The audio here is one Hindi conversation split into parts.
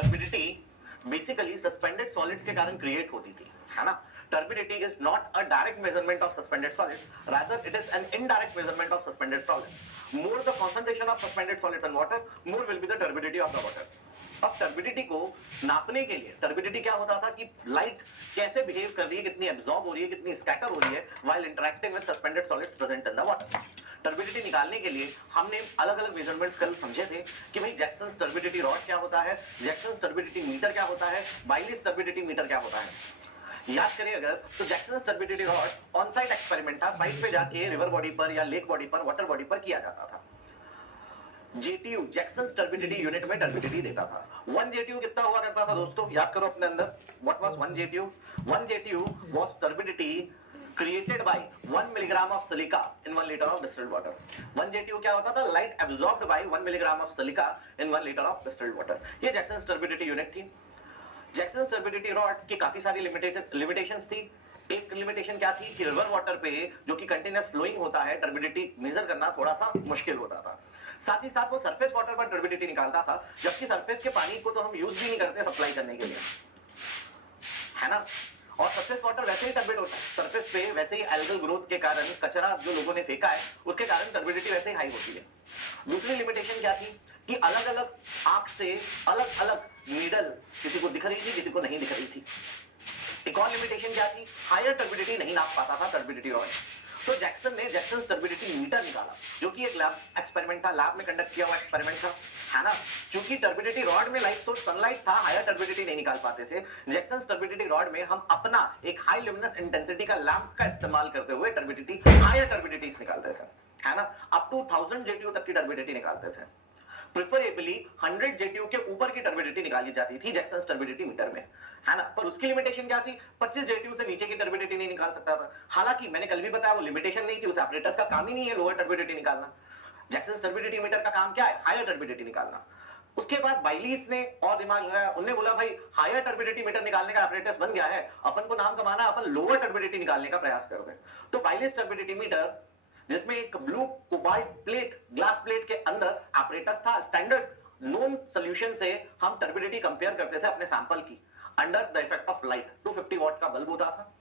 टर्बिडिटी बेसिकली सस्पेंडेड सॉलिड्स के कारण क्रिएट होती थी, है ना। Turbidity is not a direct measurement of suspended solids, rather it is an indirect measurement of suspended solids. More the concentration of suspended solids and water, more will be the turbidity of the water. अब टर्बिडिटी को नापने के लिए, टर्बिडिटी क्या होता था कि लाइट कैसे बिहेव कर रही है, कितनी एब्जॉर्ब हो रही है, कितनी स्कैटर हो रही है while interacting with suspended solids present in the water. Turbidity निकालने के लिए हमने अलग अलग मेजरमेंट्स कल समझे थे कि भाई जैक्सन्स टर्बिडिटी रॉड क्या होता है, जैक्सन्स टर्बिडिटी मीटर क्या होता है, बाइलिस टर्बिडिटी मीटर क्या होता है। याद करिए अगर तो Jackson's turbidity rod on site experiment था, साइट पे जाके रिवर बॉडी पर या लेक बॉडी पर, वाटर बॉडी पर किया जाता था। जेटीयू जैक्सन्स टर्बिडिटी यूनिट में टर्बिडिटी देता था। 1 जेटीयू कितना हुआ करता था दोस्तों, याद करो अपने अंदर, what was 1 JTU? 1 JTU was turbidity created by 1 milligram of silica in 1 liter of distilled water. 1 JTU क्या होता था? Light absorbed by 1 milligram of silica in 1 liter of distilled water. ये जैक्सन्स टर्बिडिटी यूनिट थी। जैक्सन्स टर्बिडिटी रॉड की काफी सारी लिमिटेशंस थी। एक लिमिटेशन क्या थी कि रिवर वाटर पे जो कि कंटिन्यूअस फ्लोइंग होता है, टर्बिडिटी मेजर करना थोड़ा सा मुश्किल होता था। साथ ही साथ वो सरफेस वाटर पर टर्बिडिटी निकालता था, जबकि सरफेस के पानी को तो हम यूज भी नहीं करते सप्लाई करने के लिए, है ना। और सरफेस वाटर वैसे ही टर्बिड होता है, सरफेस पे वैसे ही एल्गल ग्रोथ के कारण कचरा जो लोगों ने फेंका है उसके कारण टर्बिडिटी वैसे ही हाई होती है। दूसरी लिमिटेशन क्या थी कि अलग अलग आंख से अलग अलग नीडल किसी को दिख रही थी, किसी को नहीं दिख रही थी। एक और लिमिटेशन क्या थी, हायर टर्बिडिटी नहीं नाप पाता था टर्बिडिटी रॉड। तो जैक्सन ने जैक्सन्स टर्बिडिटी मीटर निकाला, जो कि एक लैब एक्सपेरिमेंट था, लैब में कंडक्ट किया हुआ एक्सपेरिमेंट था, है ना। क्योंकि टर्बिडिटी रॉड में लाइट सोर्स सनलाइट था, हायर टर्बिडिटी नहीं निकाल पाते थे। जैक्सन्स टर्बिडिटी रॉड में हम अपना एक हाई ल्यूमिनस इंटेंसिटी का लैंप का इस्तेमाल करते हुए टर्बिडिटी, हायर टर्बिडिटीज निकालते थे, है ना। अप टू 1000 जेटीयू तक की टर्बिडिटी निकालते थे। प्रेफरेबली 100 जेटीयू के ऊपर की टर्बिडिटी निकाली जाती थी जैक्सन्स टर्बिडिटी मीटर में, है ना। पर उसकी लिमिटेशन क्या थी, 25 जेटीयू से नीचे की टर्बिडिटी नहीं निकाल सकता था। हालांकि मैंने कल भी बताया वो लिमिटेशन नहीं थी, उस ऑपरेटर्स का काम ही नहीं है लोअर टर्बिडिटी निकालना। जैक्सन्स टर्बिडिटी मीटर का काम क्या है, हायर टर्बिडिटी निकालना। उसके बाद बाइलीस ने और दिमाग लगाया, उन्होंने बोला भाई हायर टर्बिडिटी मीटर निकालने का ऑपरेटर्स बन गया है, अपन को नाम कमाना, अपन लोअर टर्बिडिटी निकालने का प्रयास करते हैं। तो बाइलीस टर्बिडिटी मीटर जिसमें एक blue cobalt plate, glass plate के अंदर ऑपरेटस था, स्टैंडर्ड नोन सॉल्यूशन से हम टर्बिडिटी कंपेयर करते थे अपने सैंपल की under the effect of light. 250 what का बल्ब होता था,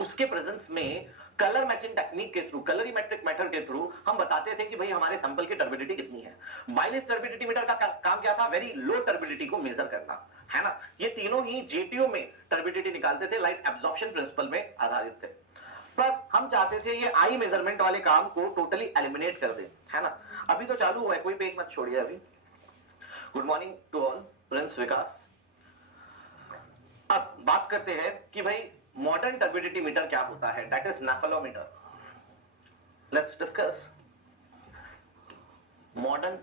उसके प्रेजेंस में कलर मैचिंग टेक्निक के थ्रू, कलरीमेट्रिक मेथड के थ्रू हम बताते थे कि भाई हमारे सैंपल की टर्बिडिटी कितनी है। बाइलिस टर्बिडिटी मीटर का काम क्या था, वेरी लो टर्बिडिटी को मेजर करना, है ना। ये तीनों ही जेटीयू में टर्बिडिटी निकालते थे, लाइट एब्जॉर्प्शन प्रिंसिपल में आधारित थे। पर हम चाहते थे ये आई मेजरमेंट वाले काम को टोटली एलिमिनेट कर दे, है ना। अभी तो चालू हुआ है, कोई पेज मत छोड़िए अभी। Good morning to all, Prince Vikas. अब बात करते हैं कि भाई मॉडर्न टर्बिडिटी मीटर क्या होता है, that is nephelometer. Let's discuss modern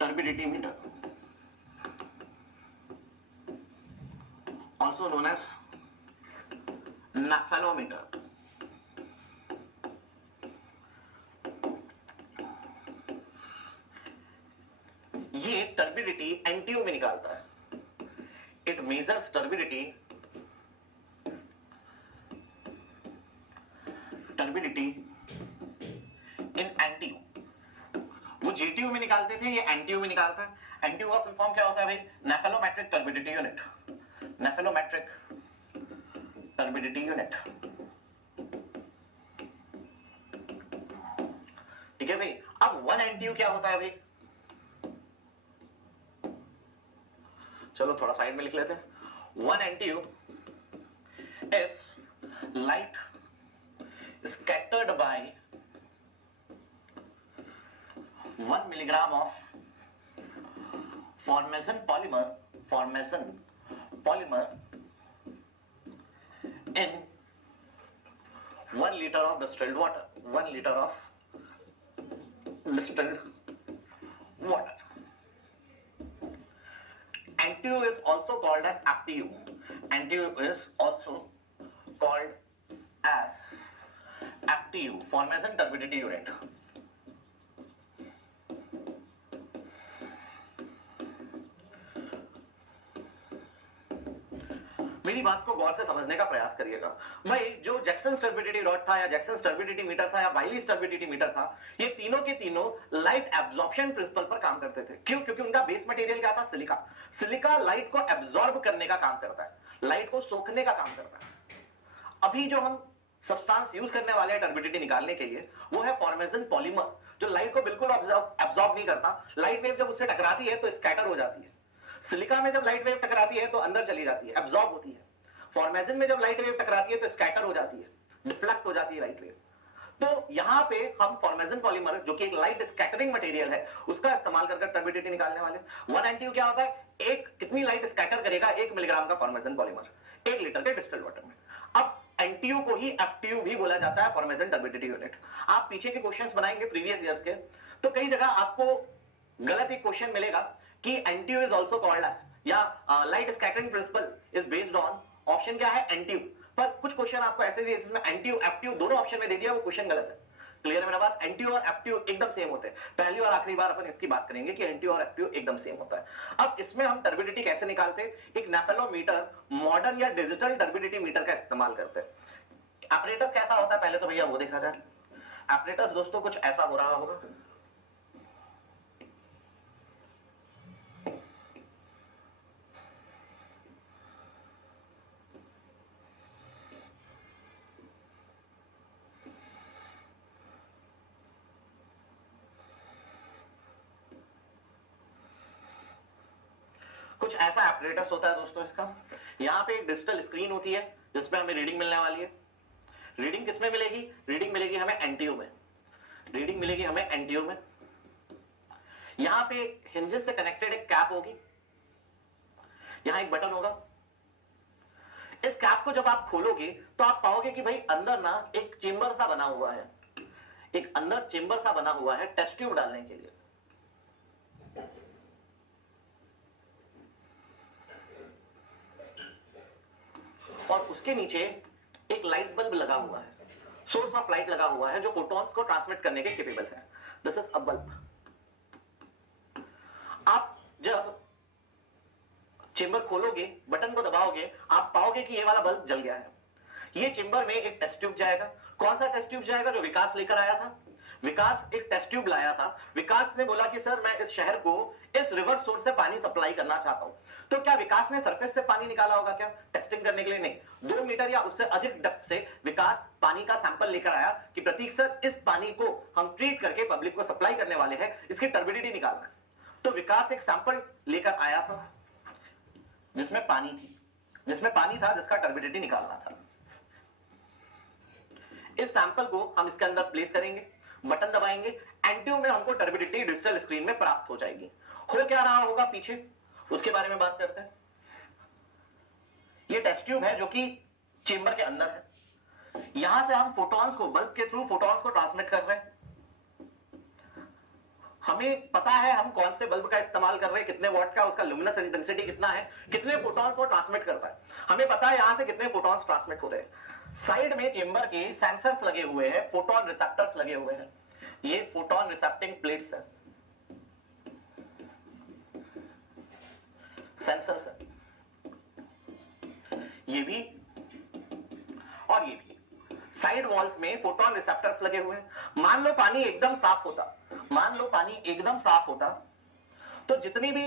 turbidity meter, also known as nephelometer. ये टर्बिडिटी एनटीयू में निकालता है। It measures turbidity in NTU. वो जेटीयू में निकालते थे, ये एनटीयू में निकालता है। एनटीयू का फुल फॉर्म क्या होता है भाई, नेफेलोमेट्रिक टर्बिडिटी यूनिट, नेफेलोमेट्रिक टर्बिडिटी यूनिट, ठीक है भाई। अब 1 एनटीयू क्या होता है भाई, चलो थोड़ा साइड में लिख लेते हैं। 1 NTU is light scattered by 1 milligram of formation polymer in 1 liter of distilled water, 1 liter of distilled water. NTU is also called as FTU. NTU is also called as FTU, formation turbidity unit. मेरी बात को गौर से समझने का प्रयास करिएगा। भाई जो जैक्सन टर्बिडिटी रॉड था या जैक्सन टर्बिडिटी मीटर था या वाइली टर्बिडिटी मीटर था, ये तीनों के तीनों लाइट एब्जॉर्प्शन प्रिंसिपल पर काम करते थे। क्यों? क्योंकि उनका बेस मटेरियल क्या था? सिलिका। सिलिका लाइट को एब्जॉर्ब करने का काम करता है, लाइट को सोखने का काम करता है। अभी जो हम सब्सटेंस यूज करने वाले हैं टर्बिडिटी निकालने के लिए, वो है फॉर्मेशन पॉलीमर, जो लाइट को बिल्कुल एब्जॉर्ब नहीं करता। लाइट वेव जब उससे टकराती है तो स्कैटर हो जाती है। सिलिका में जब लाइट वेव टकराती है तो अंदर चली जाती है, एब्जॉर्ब होती है। फॉर्मेशन में जब लाइट वेव टकराती है तो स्कैटर हो जाती है, डिफ्लेक्ट हो जाती है लाइट वेव। तो यहां पे हम फॉर्मेशन पॉलीमर, जो कि एक लाइट स्कैटरिंग मटेरियल है, उसका इस्तेमाल करके टर्बिडिटी निकालने वाले। 1 एनटीयू क्या होता है? एक कितनी लाइट स्कैटर करेगा 1 मिलीग्राम का फॉर्मेशन पॉलीमर 1 लीटर के डिस्टिल्ड वाटर में। अब एनटीयू को ही एफटीयू भी बोला जाता है, फॉर्मेशन टर्बिडिटी यूनिट। आप पीछे के क्वेश्चंस बनाएंगे प्रीवियस ईयर्स के, तो कई जगह आपको गलत एक क्वेश्चन मिलेगा कि NTU is also called as, या light scattering principle is based on, option क्या है? एनटीयू। पर कुछ क्वेश्चन आपको ऐसे दिए जिसमें एनटीयू एफटीयू दोनों ऑप्शन में दे दिया, वो क्वेश्चन गलत है। क्लियर है मेरा बात? एनटीयू और एफटीयू एकदम सेम होते हैं। पहली और आखिरी बार अपन इसकी बात करेंगे कि एनटीयू और एफटीयू एकदम सेम होता है। अब इसमें हम टर्बिडिटी कैसे निकालते हैं? एक नेफेलोमीटर, मॉडर्न या डिजिटल टर्बिडिटी मीटर का इस्तेमाल करते हैं। ऑपरेटर्स कैसा होता है पहले तो भैया वो देखा जाए। ऑपरेटर्स दोस्तों कुछ ऐसा हो रहा होगा। कुछ ऐसा एपरेटस होता है दोस्तों इसका। यहाँ पे एक डिजिटल स्क्रीन होती है जिसमें हमें रीडिंग मिलने वाली है। रीडिंग किसमें मिलेगी? रीडिंग मिलेगी हमें एनटीयू में। रीडिंग मिलेगी हमें एनटीयू में। यहाँ पे हिंजेस से कनेक्टेड एक कैप होगी, यहाँ एक बटन होगा। इस कैप को जब आप खोलोगे तो आप पाओगे कि भाई अंदर ना एक चेंबर सा बना हुआ है, एक अंदर चेंबर सा बना हुआ है टेस्ट ट्यूब डालने के लिए। और उसके नीचे एक लाइट बल्ब लगा हुआ है, सोर्स ऑफ लाइट लगा हुआ है जो फोटॉन्स को ट्रांसमिट करने के कैपेबल है। This is a bulb. आप जब चेंबर खोलोगे, बटन को दबाओगे, आप पाओगे कि ये वाला बल्ब जल गया है। ये चेंबर में एक टेस्ट ट्यूब जाएगा। कौन सा टेस्ट ट्यूब जाएगा? जो विकास लेकर आया था। विकास एक टेस्ट ट्यूब लाया था। विकास ने बोला कि सर मैं इस शहर को इस रिवर सोर्स से पानी सप्लाई करना चाहता हूं। तो क्या विकास ने सरफेस से पानी निकाला होगा क्या टेस्टिंग करने के लिए? नहीं। 2 मीटर या उससे अधिक डेप्थ से विकास पानी का सैंपल लेकर आया कि प्रतीक सर इस पानी को हम ट्रीट करके पब्लिक को सप्लाई करने वाले हैं, इसकी टर्बिडिटी निकालना है। तो विकास एक सैंपल लेकर आया था जिसमें पानी थी, जिसका टर्बिडिटी निकालना था। इस सैंपल को हम इसके अंदर प्लेस करेंगे, बटन दबाएंगे, एनटीयू में हमको टर्बिडिटी डिजिटल स्क्रीन में प्राप्त हो जाएगी। हो क्या रहा होगा पीछे, उसके बारे में बात करते हैं। ये टेस्ट ट्यूब है जो कि चेंबर के अंदर है। यहां से हम फोटॉन्स को, बल्ब के थ्रू फोटॉन्स को ट्रांसमिट कर रहे हैं। हमें पता है हम कौन से बल्ब का इस्तेमाल कर रहे हैं, कितने वॉट का, उसका लुमिनस इंटेंसिटी कितना है, कितने फोटॉन्स वो ट्रांसमिट करता है। हमें पता है यहां से कितने फोटॉन्स ट्रांसमिट हो रहे हैं। साइड में चेंबर के सेंसर्स लगे हुए हैं, फोटोन रिसेप्टर्स लगे हुए हैं। ये फोटोन रिसेप्टिंग प्लेट्स है, सेंसर्स है, ये भी और ये भी। साइड वॉल्स में फोटोन रिसेप्टर्स लगे हुए हैं। मान लो पानी एकदम साफ होता, तो जितनी भी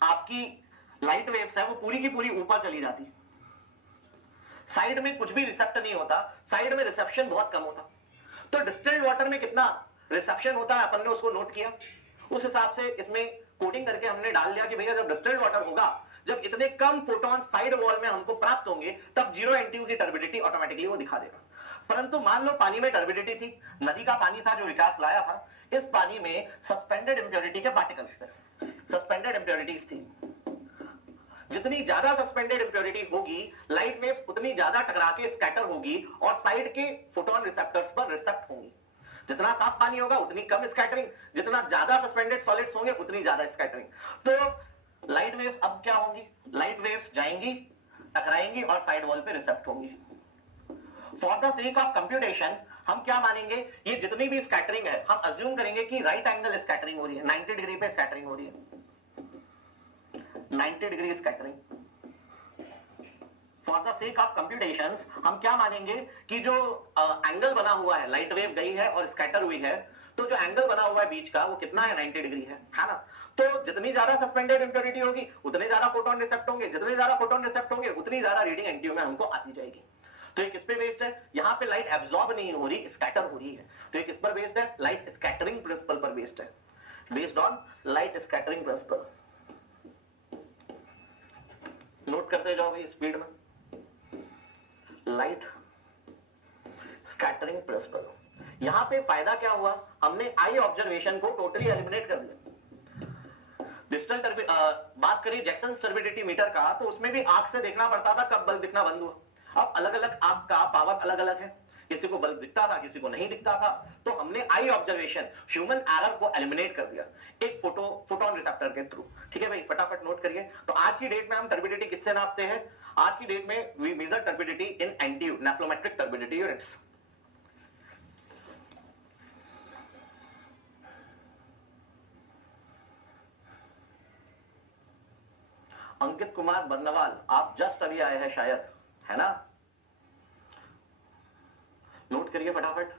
आपकी लाइट वेव्स है वो पूरी की पूरी ऊपर चली जाती। साइड में कुछ भी रिसेप्ट नहीं होता, साइड में रिसेप्शन बहुत कम होता। तो डिस्टिल्ड वाटर में कितना रिसेप्शन होता है अपन ने उसको नोट किया, उस हिसाब से इसमें कोडिंग करके हमने डाल दिया कि भैया जब डिस्टिल्ड वाटर होगा, जब इतने कम फोटोन साइड वॉल में हमको प्राप्त होंगे, तब 0 एनटीयू की टर्बिडिटी ऑटोमेटिकली वो दिखा देगा। परंतु मान लो पानी में टर्बिडिटी थी, नदी का पानी था जो विकास लाया था, इस पानी में सस्पेंडेड इंप्योरिटी के पार्टिकल्स थे, सस्पेंडेड इंप्योरिटीज थी। जितनी ज्यादा सस्पेंडेड इंप्योरिटी होगी, लाइट वेव्स उतनी ज्यादा टकरा के स्कैटर होगी और साइड के फोटोन रिसेप्टर्स पर रिसेप्ट होंगी। जितना साफ पानी होगा उतनी कम स्कैटरिंग, जितना ज्यादा सस्पेंडेड सॉलिड्स होंगे उतनी ज्यादा स्कैटरिंग। तो लाइट वेव्स अब क्या होंगी? लाइट वेव्स जाएंगी, टकराएंगी और साइड वॉल पे रिसेप्ट होंगी। For the sake of computation हम क्या मानेंगे, ये जितनी भी स्कैटरिंग है हम अज्यूम करेंगे कि राइट एंगल स्कैटरिंग हो रही है, 90 डिग्री पे स्कैटरिंग हो रही है, 90 degree scattering. For the sake of computations हम क्या मानेंगे कि जो एंगल बना हुआ है, लाइट वेव गई है और स्कैटर हुई है, तो जो एंगल बना हुआ है बीच का वो कितना है, 90 डिग्री है ना। तो जितनी ज्यादा सस्पेंडेड इंप्योरिटी होगी उतने ज्यादा फोटोन रिसेप्ट होंगे, जितने ज्यादा फोटोन रिसेप्ट होंगे उतनी ज्यादा रीडिंग एनटीयू में हमको आती जाएगी। तो ये किस पे बेस्ड है, यहाँ पे लाइट एब्जॉर्ब नहीं हो रही, स्कैटर हो रही है। तो ये किस पर बेस्ड है, लाइट स्कैटरिंग प्रिंसिपल पर बेस्ड है, based on light scattering principle. Note करते जाओ भाई स्पीड में, लाइट स्कैटरिंग प्रिंसिपल। यहां पे फायदा क्या हुआ, हमने आई ऑब्जर्वेशन को टोटली एलिमिनेट कर दिया। डिजिटल बात करें जैक्सन टर्बिडिटी मीटर का, तो उसमें भी आंख से देखना पड़ता था कब बल्ब दिखना बंद हुआ। अब अलग अलग आंख का पावर अलग अलग है, किसी को बल्ब दिखता था, किसी को नहीं दिखता था। तो हमने आई ऑब्जर्वेशन, ह्यूमन एरर को एलिमिनेट कर दिया एक फोटोन रिसेप्टर के थ्रू। ठीक है भाई, फटाफट नोट करिए। तो आज की डेट में हम टर्बिडिटी किससे नापते हैं, आज की डेट में we measure turbidity in NTU, nephelometric turbidity units. Ankit Kumar Barnwal, आप जस्ट अभी आए हैं शायद, है ना, नोट करिए फटाफट।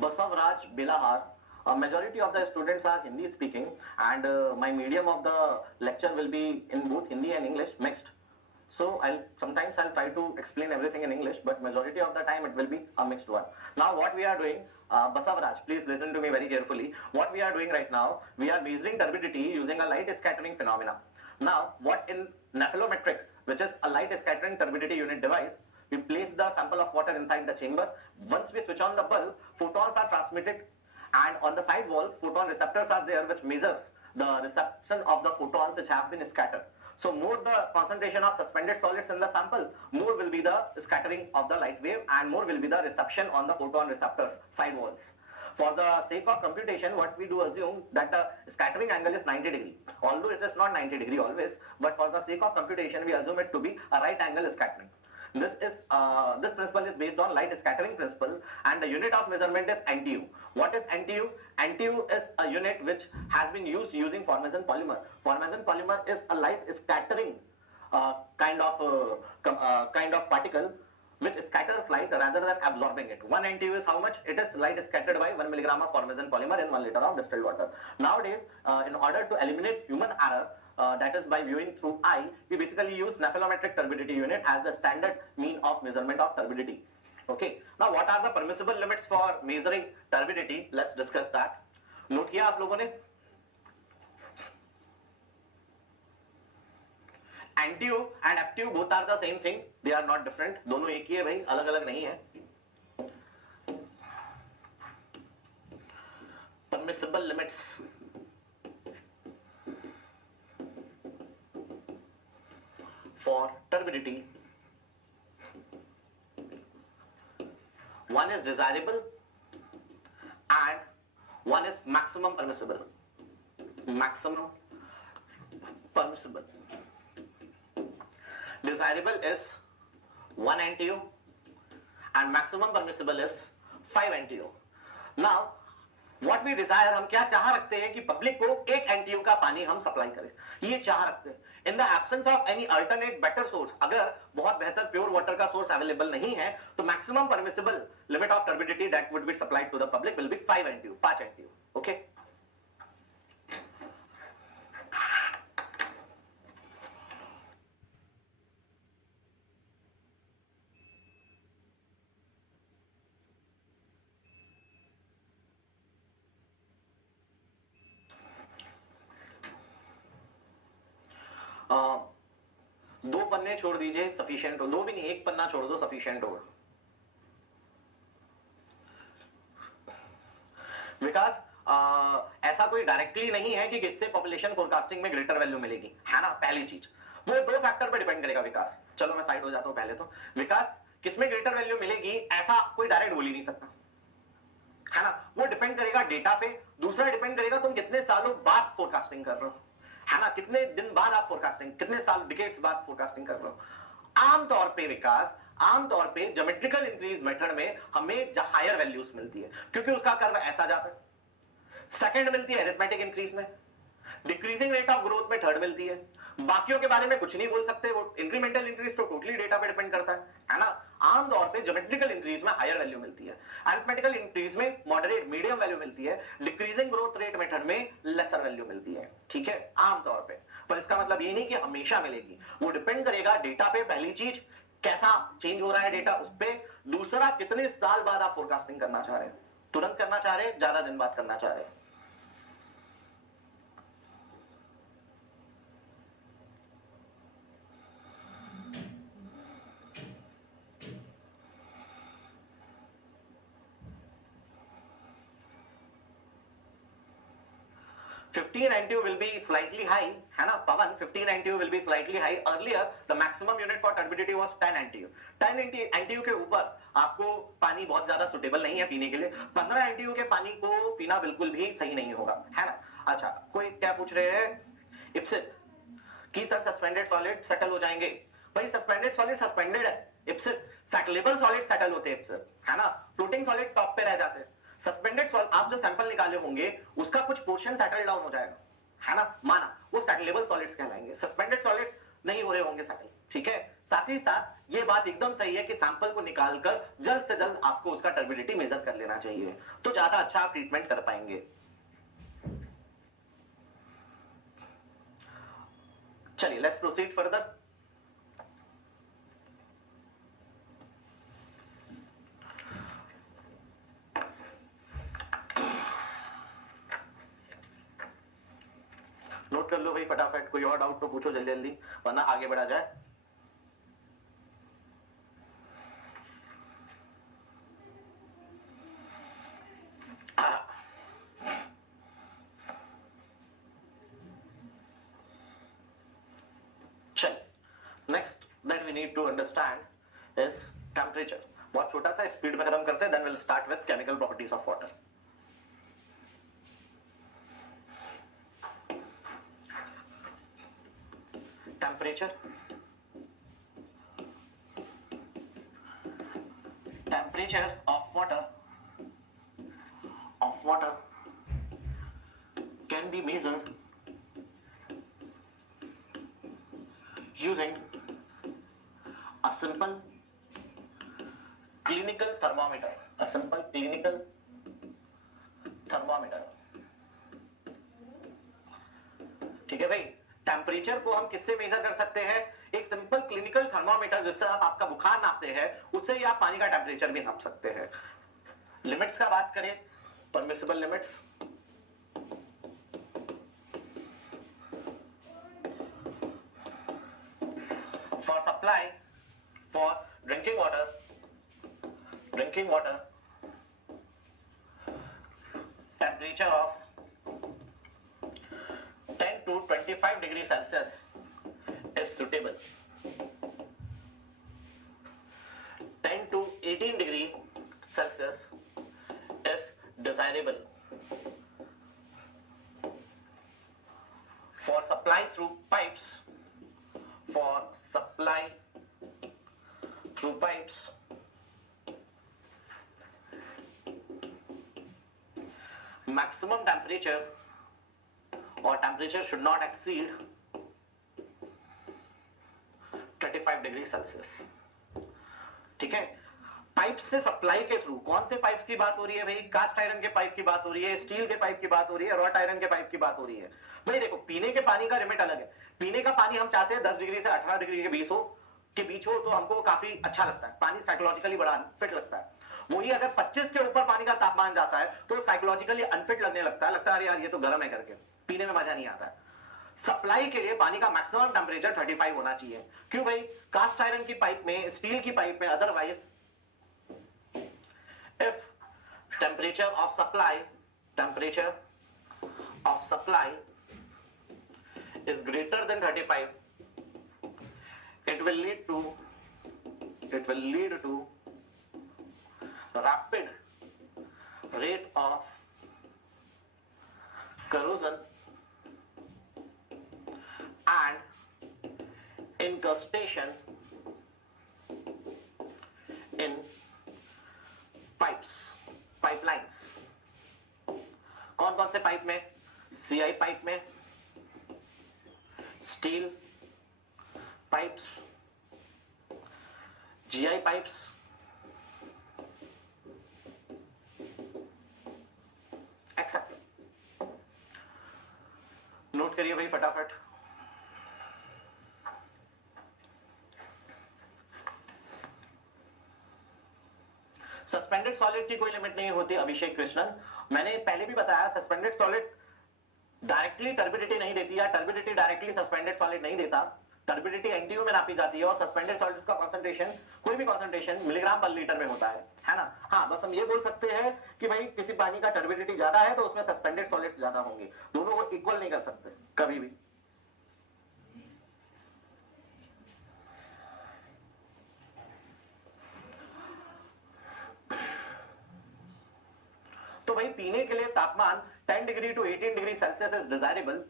Basavraj Bilahar, majority of the students are Hindi speaking, and my medium of the lecture will be in both Hindi and English mixed. So sometimes I'll try to explain everything in English, but majority of the time it will be a mixed one. Now what we are doing, Basavraj, please listen to me very carefully. What we are doing right now, we are measuring turbidity using a light scattering phenomena. Now what in nephelometric, which is a light scattering turbidity unit device, we place the sample of water inside the chamber. Once we switch on the bulb, photons are transmitted, and on the side walls, photon receptors are there, which measures the reception of the photons which have been scattered. So more the concentration of suspended solids in the sample, more will be the scattering of the light wave, and more will be the reception on the photon receptors side walls. For the sake of computation, what we do assume that the scattering angle is 90 degree, although it is not 90 degree always, but for the sake of computation, we assume it to be a right angle scattering. This principle is based on light scattering principle, and the unit of measurement is NTU. What is NTU? NTU is a unit which has been used using formation polymer. Formation polymer is a light scattering kind of particle which scatters light rather than absorbing it. 1 NTU is how much? It is light scattered by 1 milligram of formation polymer in 1 liter of distilled water. Nowadays, in order to eliminate human error, that is by viewing through eye, we basically use nephelometric turbidity unit as the standard mean of measurement of turbidity. Okay. Now, what are the permissible limits for measuring turbidity? Let's discuss that. Note किया आप लोगों ने? NTU and FTU both are the same thing. They are not different. दोनों एक ही है भाई, अलग अलग नहीं है. Permissible limits. For turbidity, one is desirable and one is maximum permissible. Maximum permissible. Desirable is 1 NTU and maximum permissible is 5 NTU. Now, what we desire, हम क्या चाह रखते हैं कि पब्लिक को 1 NTU का पानी हम सप्लाई करें, ये चाह रखते हैं. In the absence of any alternate better source, अगर बहुत बेहतर प्योर वाटर का सोर्स अवेलेबल नहीं है, तो maximum permissible limit of turbidity that would be supplied to the public will be 5 NTU, 5 NTU. Okay. दो पन्ने छोड़ दीजिए, सफिशिएंट हो. दो भी नहीं, एक पन्ना छोड़ दो, सफिशिएंट होगा. विकास, ऐसा कोई डायरेक्टली नहीं है कि किससे पॉपुलेशन फोरकास्टिंग में ग्रेटर वैल्यू मिलेगी, है ना. पहली चीज वो दो फैक्टर पर डिपेंड करेगा. विकास, चलो मैं साइड हो जाता हूं पहले. तो विकास, किसमें ग्रेटर वैल्यू मिलेगी ऐसा कोई डायरेक्ट बोल ही नहीं सकता, है ना. वो डिपेंड करेगा डेटा पे. दूसरा डिपेंड करेगा तुम कितने सालों बाद फोरकास्टिंग कर रहे हो, है ना. कितने दिन बाद आप फोरकास्टिंग, कितने साल, डिकेड्स बाद फोरकास्टिंग कर रहे हो. आमतौर पे विकास, आमतौर पे ज्योमेट्रिकल इंक्रीज मेथड में हमें हायर वैल्यूज मिलती है, क्योंकि उसका कर्व ऐसा जाता है. सेकंड मिलती है अरिथमेटिक इंक्रीज में. डिक्रीजिंग रेट ऑफ ग्रोथ में थर्ड मिलती है। बाकियों के बारे में कुछ नहीं बोल सकते, वो इंक्रीमेंटल इंक्रीज तो टोटली डेटा पे डिपेंड करता है ना। आमतौर पे ज्योमेट्रिकल इंक्रीज में हायर वैल्यू मिलती है, अरिथमेटिकल इंक्रीज में मॉडरेट मीडियम वैल्यू मिलती है, डिक्रीजिंग ग्रोथ रेट मेथड में लेसर वैल्यू मिलती है, ठीक है, आमतौर पे। पर इसका मतलब ये नहीं कि हमेशा मिलेगी, वो डिपेंड करेगा डेटा पे, पहली चीज कैसा चेंज हो रहा है डेटा उस पे, दूसरा कितने साल बाद आप फोरकास्टिंग करना चाह रहे हैं, तुरंत करना चाह रहे हैं, ज्यादा दिन बाद करना चाह रहे हैं। Fifteen NTU will be slightly high, है ना पवन? 15 NTU will be slightly high. Earlier, the maximum unit for turbidity was 10 NTU. 10 NTU के ऊपर आपको पानी बहुत ज्यादा सुटेबल नहीं है पीने के लिए। 15 NTU के पानी को पीना बिल्कुल भी सही नहीं होगा, है ना। अच्छा, कोई क्या पूछ रहे हैं इप्सित कि सर सस्पेंडेड सॉलिड सेटल हो जाएंगे। भाई सस्पेंडेड सॉलिड सस्पेंडेड है, इप्सित सैटलेबल सॉलिड सेटल होते हैं इप्सित, है ना। फ्लोटिंग सॉलिड टॉप पे रह जाते हैं। सस्पेंडेड सॉलिड आप जो सैंपल निकाले होंगे उसका कुछ पोर्शन सेटल डाउन हो जाएगा, है ना, माना वो सेटलेबल सॉलिड्स कहलाएंगे। सस्पेंडेड सॉलिड्स नहीं हो रहे होंगे सेटल, ठीक है। साथ ही साथ ये बात एकदम सही है कि सैंपल को निकालकर जल्द से जल्द आपको उसका टर्बिडिटी मेजर कर लेना चाहिए, तो ज्यादा अच्छा आप ट्रीटमेंट कर पाएंगे। चलिए लेट्स प्रोसीड फर्दर। नोट कर लो भाई फटाफट, कोई और डाउट तो पूछो जल्दी जल्दी, वरना आगे बढ़ा जाए। चल next that we need to understand is temperature. बहुत छोटा सा स्पीड में खत्म करते हैं, then will start with chemical properties of water. temperature of water can be measured using a simple clinical thermometer, ठीक है भाई। टेम्परेचर को हम किससे मेजर कर सकते हैं? एक सिंपल क्लिनिकल थर्मोमीटर जिससे आप आपका बुखार नापते हैं, उससे ही आप पानी का टेम्परेचर भी नाप सकते हैं। लिमिट्स का बात करें, permissible limits, for supply for drinking water temperature of 10 to 25 degrees Celsius is suitable. 10 to 18 degree Celsius is desirable. For supply through pipes, maximum temperature or temperature should not exceed 35 degree Celsius, ठीक है। पाइप से सप्लाई के थ्रू, कौन से पाइप की बात हो रही है भाई? कास्ट आयरन के पाइप की बात हो रही है, स्टील के पाइप की बात हो रही है, रॉट आयरन के पाइप की बात हो रही है। भाई देखो, पीने के पानी का लिमिट अलग है। पीने का पानी हम चाहते हैं 10 डिग्री से 18 डिग्री के बीच हो तो हमको काफी अच्छा लगता है, पानी साइकोलॉजिकली बड़ा फिट लगता है। वही अगर 25 के ऊपर पानी का तापमान जाता है तो साइकोलॉजिकली अनफिट लगने लगता है अरे यार ये तो गर्म है करके, पीने में मजा नहीं आता है। सप्लाई के लिए पानी का मैक्सिमम टेम्परेचर 35 होना चाहिए। क्यों भाई? कास्ट आयरन की पाइप में, स्टील की पाइप में, otherwise if temperature of supply is greater than 35, it will lead to rapid rate of corrosion and incrustation in pipelines। कौन कौन से पाइप में? CI पाइप में, steel pipes, GI pipes, except. नोट करिए भाई फटाफट। सस्पेंडेड सॉलिड की कोई लिमिट नहीं होती अभिषेक कृष्णन। मैंने पहले भी बताया सस्पेंडेड सॉलिड डायरेक्टली टर्बिडिटी नहीं देती या टर्बिडिटी डायरेक्टली सस्पेंडेड सॉलिड नहीं देता। टर्बिडिटी एनटीयू में नापी जाती है और सस्पेंडेड सॉलिड्स का कंसंट्रेशन कोई भी कंसंट्रेशन मिलीग्राम पर लीटर में होता है ना। हाँ, बस हम ये बोल सकते हैं कि भाई किसी पानी का टर्बिडिटी ज्यादा है तो उसमें सस्पेंडेड सॉलिड्स ज्यादा होंगे, दोनों को इक्वल नहीं कर सकते कभी भी। तो भाई पीने के लिए तापमान 10 degree to 18 degree Celsius is desirable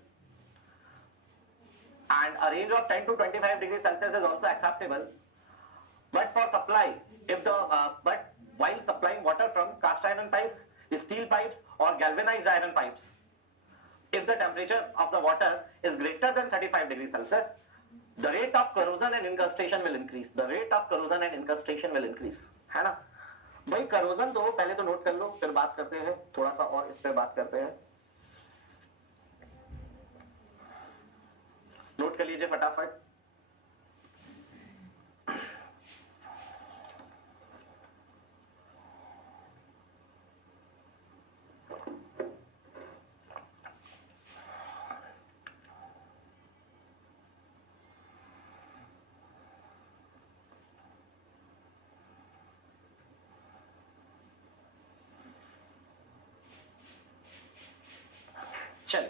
and a range of 10 to 25 degrees Celsius is also acceptable. But for supply, but while supplying water from cast iron pipes, steel pipes, or galvanized iron pipes, if the temperature of the water is greater than 35 degrees Celsius, the rate of corrosion and incrustation will increase. The rate of corrosion and incrustation will increase. है ना भाई? corrosion तो पहले तो नोट कर लो, फिर बात करते हैं थोड़ा सा और इस पे बात करते हैं। नोट कर लीजिए फटाफट। चलिए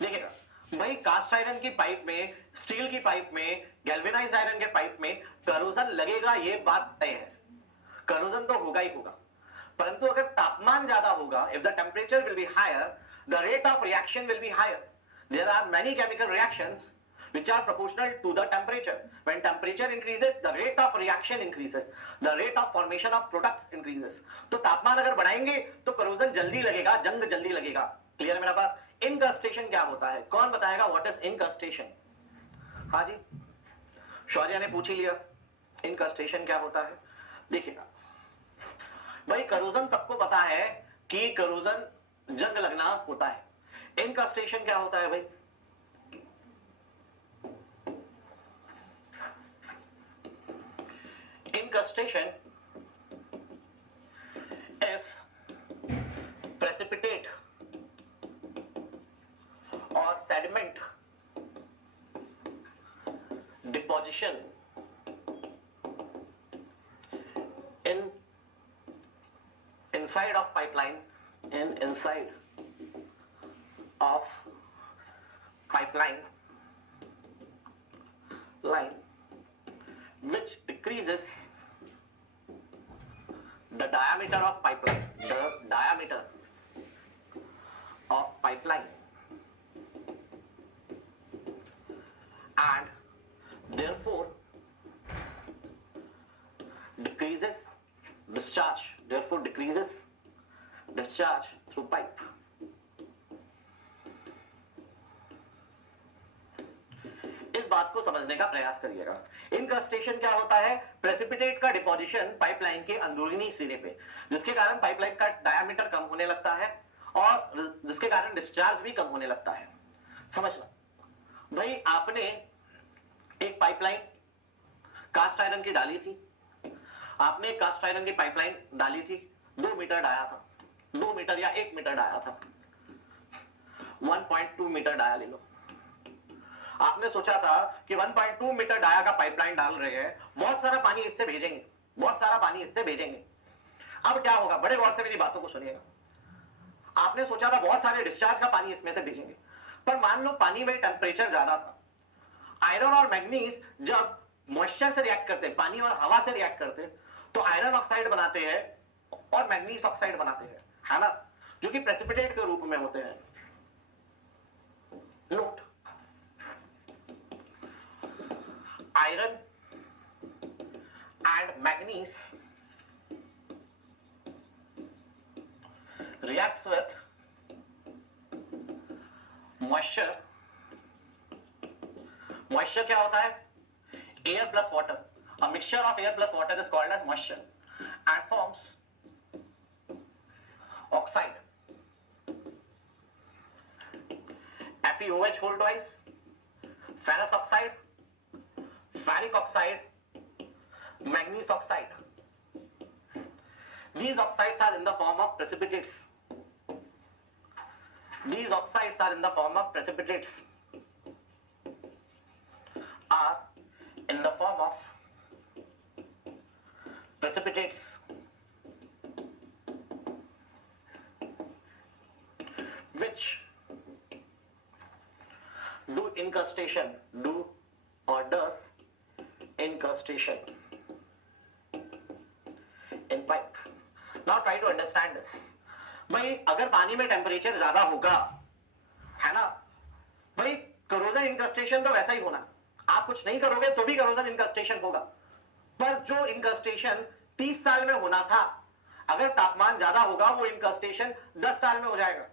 देखिएगा भाई, कास्ट आयरन की पाइप में, स्टील की पाइप में, गैल्वेनाइज्ड आयरन के पाइप में करोजन लगेगा, ये बात तय है। करोजन तो होगा ही होगा, परंतु अगर तापमान ज्यादा होगा, if the temperature will be higher, the rate of reaction will be higher. There are many chemical reactions which are proportional to the temperature. When temperature increases, the rate of reaction increases, the rate of formation of products increases. तो तापमान अगर बढ़ाएंगे तो करोजन जल्दी लगेगा, जंग जल्दी लगेगा। क्लियर है मेरा बात? इनकस्टेशन क्या होता है? कौन बताएगा व्हाट इज इनकस्टेशन? हाँ जी, शौर्य ने पूछ ही लिया इनकस्टेशन क्या होता है। देखिएगा भाई, करोजन सबको पता है कि करोजन जंग लगना होता है। इनकस्टेशन क्या होता है भाई? Incrustation is precipitate or sediment deposition inside of pipeline, inside of pipeline line, which decreases the diameter of pipeline, and therefore decreases discharge through pipe. इस बात को समझने का प्रयास करिएगा। इनकस्टेशन क्या होता है? प्रेसिपिटेट का डिपोजिशन पाइपलाइन के अंदरूनी सिरे पे, जिसके कारण पाइपलाइन का डायामीटर कम होने लगता है और जिसके कारण डिस्चार्ज भी कम होने लगता है। समझना भाई, आपने एक पाइपलाइन कास्ट आयरन की डाली थी, आपने कास्ट आयरन की पाइपलाइन डाली थी, 2 मीटर डाया था, 2 मीटर या 1 मीटर डाया था, 1.2 मीटर डाया ले लो। आपने सोचा था कि 1.2 मीटर डाया का पाइपलाइन डाल रहे हैं, बहुत सारा पानी इससे भेजेंगे, बहुत सारा पानी इससे भेजेंगे। अब क्या होगा? बड़े गौर से मेरी बातों को सुनिएगा। आपने सोचा था बहुत सारे डिस्चार्ज का पानी इसमें से भेजेंगे, पर मान लो पानी में टेम्परेचर ज्यादा था। आयरन और मैग्नीज जब मॉइस्चर से रिएक्ट करते, पानी और हवा से रिएक्ट करते, तो आयरन ऑक्साइड बनाते हैं और मैग्नीज ऑक्साइड बनाते हैं, है ना, जो कि प्रेसिपिटेट के रूप में होते हैं। Note, iron and manganese reacts with moisture moisture क्या होता है? Air plus water. A mixture of air plus water is called as moisture and forms oxide. FeOH whole twice, ferrous oxide, ferric oxide, manganese oxide. These oxides are in the form of precipitates. These oxides are in the form of precipitates. Are in the form of precipitates. Which do incrustation, do or does incrustation in pipe. Now try to understand this. भाई अगर पानी में टेम्परेचर ज्यादा होगा, है ना भाई, करोजन इंक्रस्टेशन तो वैसा ही होना. आप कुछ नहीं करोगे तो भी करोजन इंक्रस्टेशन होगा. पर जो इंक्रस्टेशन 30 साल में होना था, अगर तापमान ज्यादा होगा वो इंक्रस्टेशन 10 साल में हो जाएगा.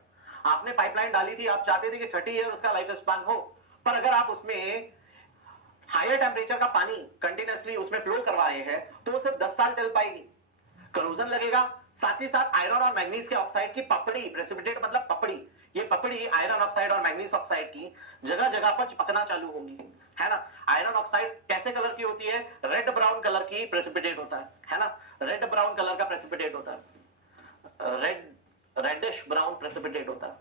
आपने पाइपलाइन डाली थी, आप चाहते थे कि 30 ईयर उसका लाइफ स्पान हो, पर अगर आप उसमें हायर टेम्परेचर का पानी कंटिन्यूअसली उसमें फ्लो करवा रहे हैं तो सिर्फ 10 साल चल पाएगी. करोजन लगेगा, साथ ही साथ आयरन और मैग्नीज के ऑक्साइड की पपड़ी, प्रेसिपिटेट मतलब पपड़ी, ये पपड़ी आयरन ऑक्साइड और मैग्नीज ऑक्साइड की जगह जगह पर चिपकना चालू होगी, है ना. आयरन ऑक्साइड कैसे कलर की होती है? रेड ब्राउन कलर की प्रेसिपिटेट होता है ना. रेड ब्राउन कलर का प्रेसिपिटेट होता है, रेडिश ब्राउन प्रेसिपिटेट होता है.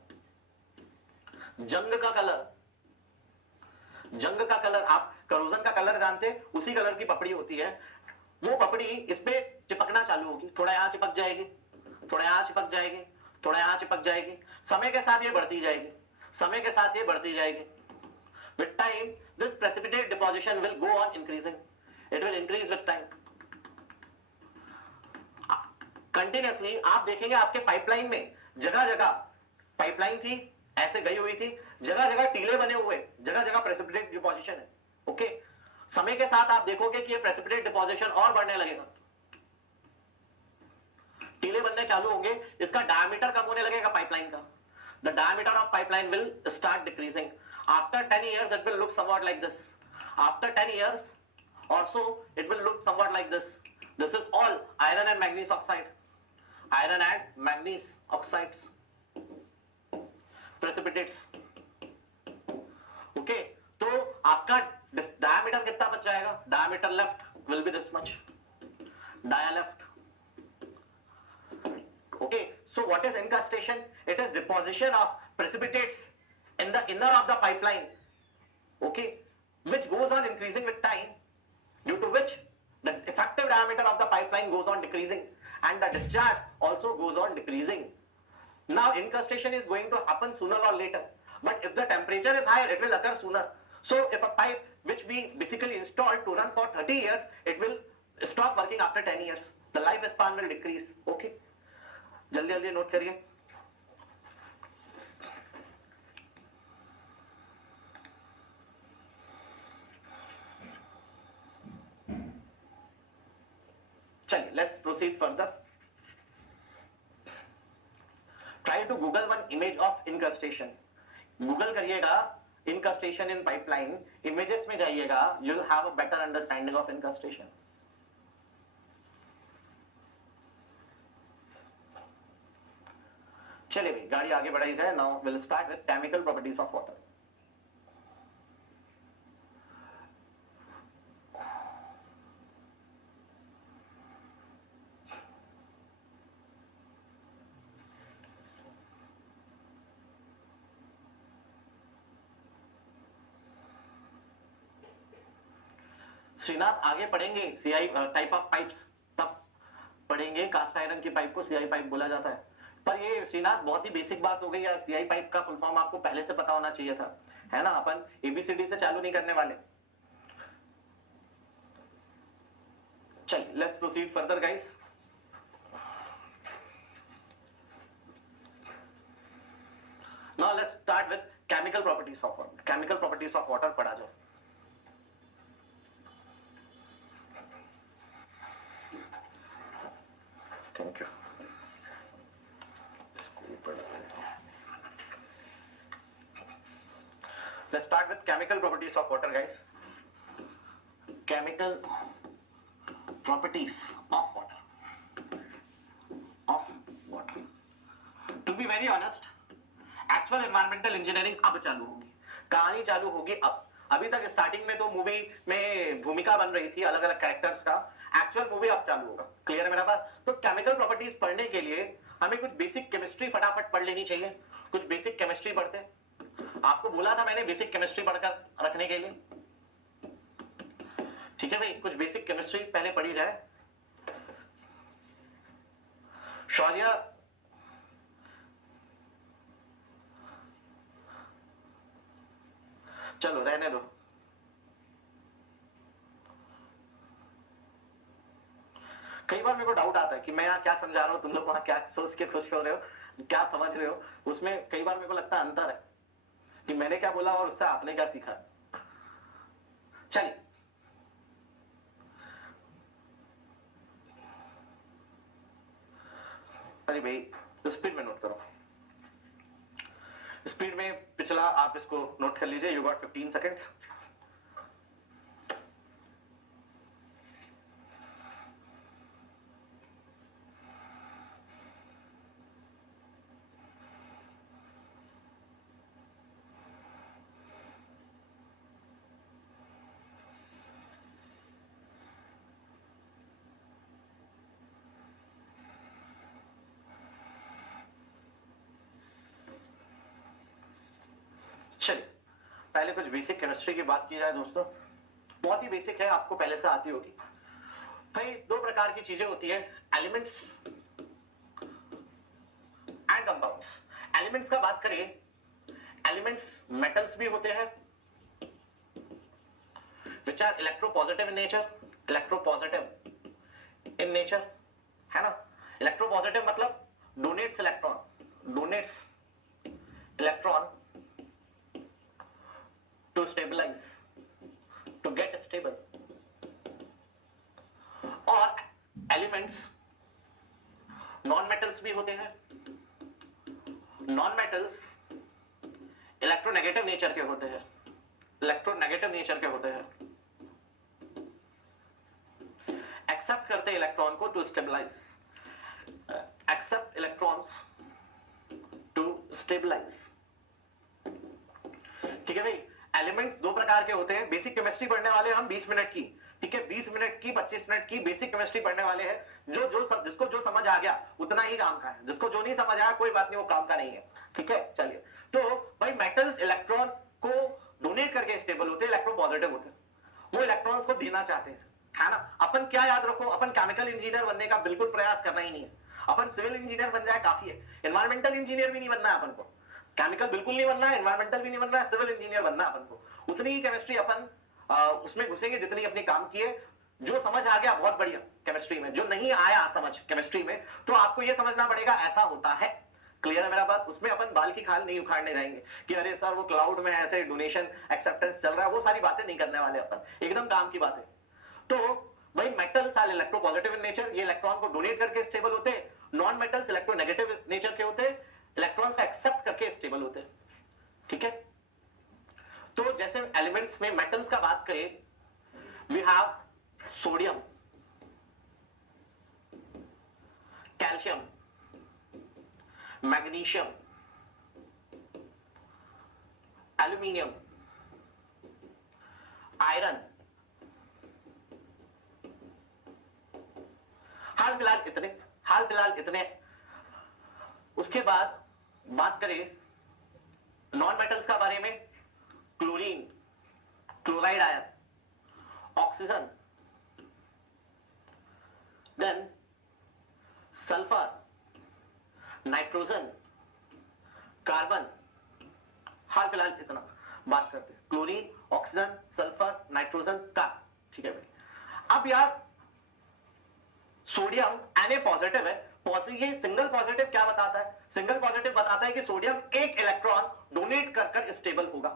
जंग का कलर आप करोजन का कलर जानते हैं, उसी कलर की पपड़ी होती है. वो पपड़ी इस पे चिपकना चालू होगी, थोड़ा यहां चिपक जाएगी, थोड़ा यहां चिपक जाएगी, थोड़ा यहां चिपक जाएगी. समय के साथ ये बढ़ती जाएगी, समय के साथ ये बढ़ती जाएगी. With time, this precipitate deposition will go on increasing. It will increase with time. Continuously आप देखेंगे आपके पाइपलाइन में जगह जगह पाइपलाइन थी, ऐसे गई हुई थी, जगह जगह टीले बने हुए, जगह जगह प्रेसिपिटेट डिपोजिशन है. ओके, समय के साथ आप देखोगे कि ये प्रेसिपिटेट डिपोजिशन और बढ़ने लगेगा, टीले बनने चालू होंगे, इसका डायमीटर कम होने लगेगा पाइपलाइन का. The diameter of pipeline will start decreasing. After 10 years it will look somewhat like this. After 10 years or so it will look somewhat like this. This is all iron and manganese oxide. Iron and manganese oxides, precipitates. Okay, तो आपका डायमीटर कितना बच जाएगा? Diameter left will be this much, dia left. Okay, so what is incrustation? It is deposition of precipitates in the inner of the pipeline, okay, which goes on increasing with time, due to which the effective diameter of the pipeline goes on decreasing and the discharge also goes on decreasing. Now incrustation is going to happen sooner or later, but if the temperature is higher it will occur sooner. So if a pipe which we basically installed to run for 30 years, it will stop working after 10 years. The lifespan will decrease. Okay, जल्दी जल्दी नोट करिए. चलिए, let's proceed further. Try to Google one image of incrustation. Google करिएगा incrustation in pipeline, images में जाइएगा, you'll have a better understanding of incrustation. चलिए भाई, गाड़ी आगे बढ़ाई जाए. Now we'll start with chemical properties of water. Srinath आगे पढ़ेंगे सीआई टाइप ऑफ पाइप्स, तब पढ़ेंगे कास्ट आयरन की पाइप को सीआई पाइप बोला जाता है. पर ये श्रीनाथ बहुत ही बेसिक बात हो गई यार, सीआई पाइप का फुल फॉर्म आपको पहले से पता होना चाहिए था, है ना. अपन एबीसीडी से चालू नहीं करने वाले. चलिए, let's proceed further guys. Now let's start with chemical properties of water. Chemical properties of water पढ़ा जाए. Thank you. Let's start with chemical properties of water, guys. Chemical properties of water. Of water. To be very honest, actual environmental engineering अब चालू होगी. कहानी चालू होगी अब. अभी तक स्टार्टिंग में तो मूवी में भूमिका बन रही थी अलग अलग कैरेक्टर्स का. एक्चुअल मूवी अब चालू होगा. क्लियर है मेरा बात? तो केमिकल प्रॉपर्टीज पढ़ने के लिए हमें कुछ बेसिक केमिस्ट्री फटाफट पढ़ लेनी चाहिए. कुछ बेसिक केमिस्ट्री पढ़ते हैं. आपको बोला था मैंने बेसिक केमिस्ट्री पढ़कर रखने के लिए. ठीक है भाई, कुछ बेसिक केमिस्ट्री पहले पढ़ी जाए. शौर्य चलो रहने दो. कई बार मेरे को डाउट आता है कि मैं यहाँ क्या समझा रहा हूँ, तुम लोग वहां क्या सोच के खुश हो रहे हो, क्या समझ रहे हो. उसमें कई बार मेरे को लगता है अंतर है कि मैंने क्या बोला और उससे आपने क्या सीखा. चलिए अरे भाई स्पीड में नोट करो. स्पीड में पिछला आप इसको नोट कर लीजिए. You got 15 seconds. चलिए पहले कुछ बेसिक केमिस्ट्री की बात की जाए दोस्तों. बहुत ही बेसिक है, आपको पहले से आती होगी. भाई दो प्रकार की चीजें होती है, एलिमेंट्स एंड कंपाउंड्स. एलिमेंट्स का बात करें, एलिमेंट्स मेटल्स भी होते हैं which are electropositive in nature. Electropositive in nature है ना. इलेक्ट्रोपॉजिटिव मतलब donates electron to stabilize, to get stable. और एलिमेंट्स नॉन मेटल्स भी होते हैं. नॉन मेटल्स इलेक्ट्रोनेगेटिव नेचर के होते हैं. एक्सेप्ट करते हैं इलेक्ट्रॉन को to stabilize. Accept electrons to stabilize. ठीक है भाई. एलिमेंट्स दो प्रकार के होते हैं. बेसिक केमिस्ट्री पढ़ने वाले हम 20 मिनट की, ठीक है, 20 मिनट की 25 मिनट की बेसिक केमिस्ट्री पढ़ने वाले हैं. जिसको जो समझ आ गया उतना ही काम का है. जिसको जो नहीं समझ आया कोई बात नहीं, वो काम का नहीं है. ठीक है. चलिए तो भाई मेटल्स इलेक्ट्रॉन को डोनेट करके स्टेबल होते हैं, इलेक्ट्रोपॉजिटिव होते हैं. वो इलेक्ट्रॉन्स को देना चाहते हैं, है ना. अपन क्या याद रखो, अपन केमिकल इंजीनियर बनने का बिल्कुल प्रयास करना ही नहीं है. अपन सिविल इंजीनियर बन जाए काफी है. एनवायरमेंटल इंजीनियर भी नहीं बनना है अपन को. केमिकल बिल्कुल नहीं बनना है, एनवायरमेंटल भी नहीं बनना है, सिविल इंजीनियर बनना है अपन को. उतनी ही केमिस्ट्री अपन उसमें घुसेंगे जितनी अपनी काम की है. जो समझ आ गया बहुत बढ़िया केमिस्ट्री में, जो नहीं आया समझ केमिस्ट्री में तो आपको ये समझना पड़ेगा ऐसा होता है. क्लियर है मेरा बात? उसमें अपन बाल की खाल नहीं उखाड़ने जाएंगे कि अरे सर वो क्लाउड में ऐसे डोनेशन एक्सेप्टेंस चल रहा है. वो सारी बातें नहीं करने वाले अपन, एकदम काम की बातें. तो भाई metals are electropositive in nature, ये इलेक्ट्रॉन को डोनेट करके स्टेबल होते हैं. नॉन मेटल्स इलेक्ट्रोनेगेटिव नेचर के होते हैं, इलेक्ट्रॉन्स का एक्सेप्ट करके स्टेबल होते हैं. ठीक है. तो जैसे एलिमेंट्स में मेटल्स का बात करें, we have sodium, calcium, magnesium, aluminium, iron. हाल फिलहाल इतने. उसके बाद बात करें नॉन मेटल्स का बारे में, chlorine, chloride ion, oxygen, then sulphur, nitrogen, carbon. हाल फिलहाल इतना बात करते हैं, chlorine, oxygen, sulphur, nitrogen, carbon. ठीक है भाई. अब यार सोडियम Na पॉजिटिव है. ये सिंगल पॉजिटिव क्या बताता है? सिंगल पॉजिटिव बताता है कि सोडियम एक इलेक्ट्रॉन डोनेट कर स्टेबल होगा.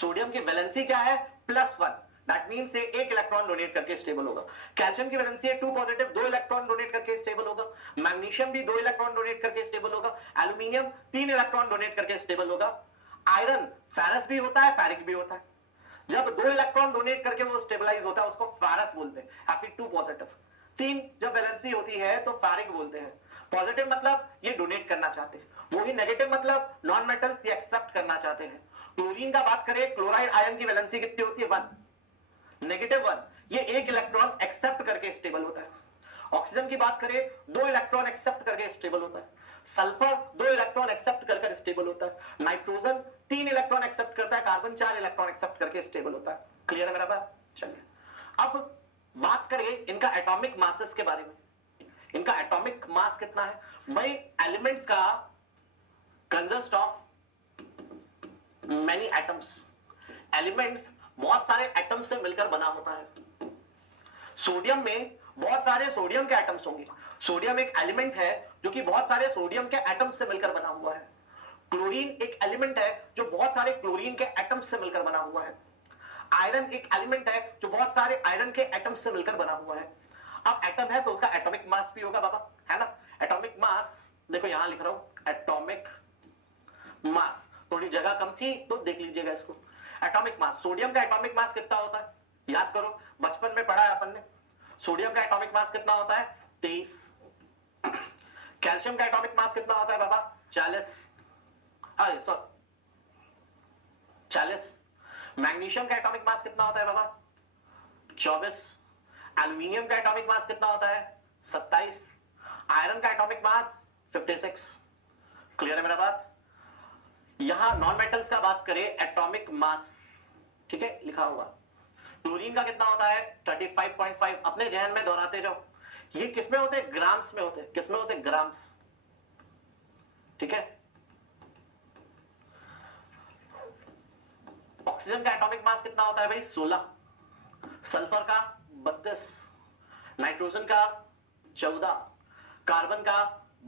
सोडियम की वैलेंसी क्या है? +1. दैट मींस से एक इलेक्ट्रॉन डोनेट करके स्टेबल होगा. कैल्शियम की वैलेंसी है 2 पॉजिटिव, 2 इलेक्ट्रॉन डोनेट करके स्टेबल होगा. मैग्नीशियम भी 2 इलेक्ट्रॉन डोनेट करके स्टेबल होगा. एल्यूमिनियम 3 इलेक्ट्रॉन डोनेट करके स्टेबल होगा. आयरन फेरस भी होता है, फेरिक भी होता है। जब 2 इलेक्ट्रॉन डोनेट करके वो स्टेबलाइज होता है उसको फेरस बोलते हैं, Fe2 पॉजिटिव। 3 जब वैलेंसी होती है तो फेरिक बोलते हैं। पॉजिटिव मतलब ये डोनेट करना चाहते हैं, वही नेगेटिव मतलब नॉन मेटल्स ये एक्सेप्ट करना चाहते हैं। क्लोरीन का बात करें, क्लोराइड आयन की वैलेंसी कितनी होती है? 1, नेगेटिव 1, ये 1 इलेक्ट्रॉन एक्सेप्ट करके स्टेबल होता है। ऑक्सीजन की बात करें, 2 इलेक्ट्रॉन एक्सेप्ट करके स्टेबल होता है। सल्फर 2 इलेक्ट्रॉन एक्सेप्ट कर स्टेबल होता है। नाइट्रोजन 3 इलेक्ट्रॉन एक्सेप्ट करता है, कार्बन 4 इलेक्ट्रॉन एक्सेप्ट करके स्टेबल होता है। क्लियर है मेरा बात? चलिए अब बात करें इनका एटॉमिक मासेस के बारे में। इनका एटॉमिक मास कितना है भाई? एलिमेंट्स का consist of many atoms. Elements बहुत सारे एटम्स से मिलकर बना होता है। सोडियम में बहुत सारे सोडियम के एटम्स होंगे। सोडियम एक एलिमेंट है जो कि बहुत सारे सोडियम के एटम्स से मिलकर बना हुआ है। क्लोरीन एक एलिमेंट है जो बहुत सारे क्लोरीन के एटम्स से मिलकर बना हुआ है। आयरन एक एलिमेंट है जो बहुत सारे आयरन के एटम्स से मिलकर बना हुआ है। अब एटम है तो उसका एटॉमिक मास भी होगा बाबा, है ना? एटॉमिक मास देखो यहां लिख रहा हूं, एटॉमिक मास। थोड़ी जगह कम थी तो देख लीजिएगा इसको। एटॉमिक मास, सोडियम का एटॉमिक मास कितना होता है? याद करो, बचपन में पढ़ा है अपन ने। सोडियम का एटॉमिक मास कितना होता है? 23। कैल्शियम का एटॉमिक मास कितना होता है बाबा? 40। 40। मैग्नीशियम का एटॉमिक मास कितना होता है बाबा? 24। एल्यूमिनियम का एटॉमिक मास कितना होता है? 27। आयरन का एटॉमिक मास 56। क्लियर है मेरा बात? यहां नॉन मेटल्स का बात करें, एटॉमिक मास, ठीक है, लिखा हुआ। क्लोरीन का कितना होता है? 35.5। अपने जहन में दोहराते जाओ। ये किसमें होते हैं? ग्राम्स में होते हैं। किसमें होते हैं? ग्राम्स, ठीक है। ऑक्सीजन का एटॉमिक मास कितना होता है भाई? 16। सल्फर का 32। नाइट्रोजन का 14। कार्बन का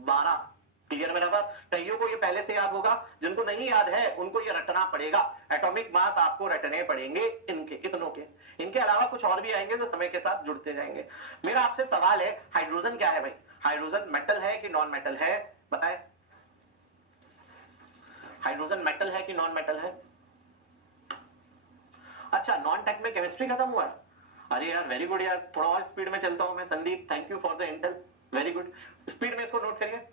12। क्लियर मेरा बात? कईयों को ये पहले से याद होगा, जिनको नहीं याद है उनको ये रटना पड़ेगा। एटॉमिक मास आपको रटने पड़ेंगे इनके, कितनों के। इनके अलावा कुछ और भी आएंगे जो समय के साथ जुड़ते जाएंगे। मेरा आपसे सवाल है, हाइड्रोजन क्या है भाई? हाइड्रोजन मेटल है कि नॉन मेटल है? बताएं, हाइड्रोजन मेटल है कि नॉन मेटल है? अच्छा, नॉन टेक में केमिस्ट्री खत्म हुआ है? अरे यार वेरी गुड यार, थोड़ा और स्पीड में चलता हूं मैं। Sandeep, thank you for the Intel, very good. Speed में इसको नोट करिए।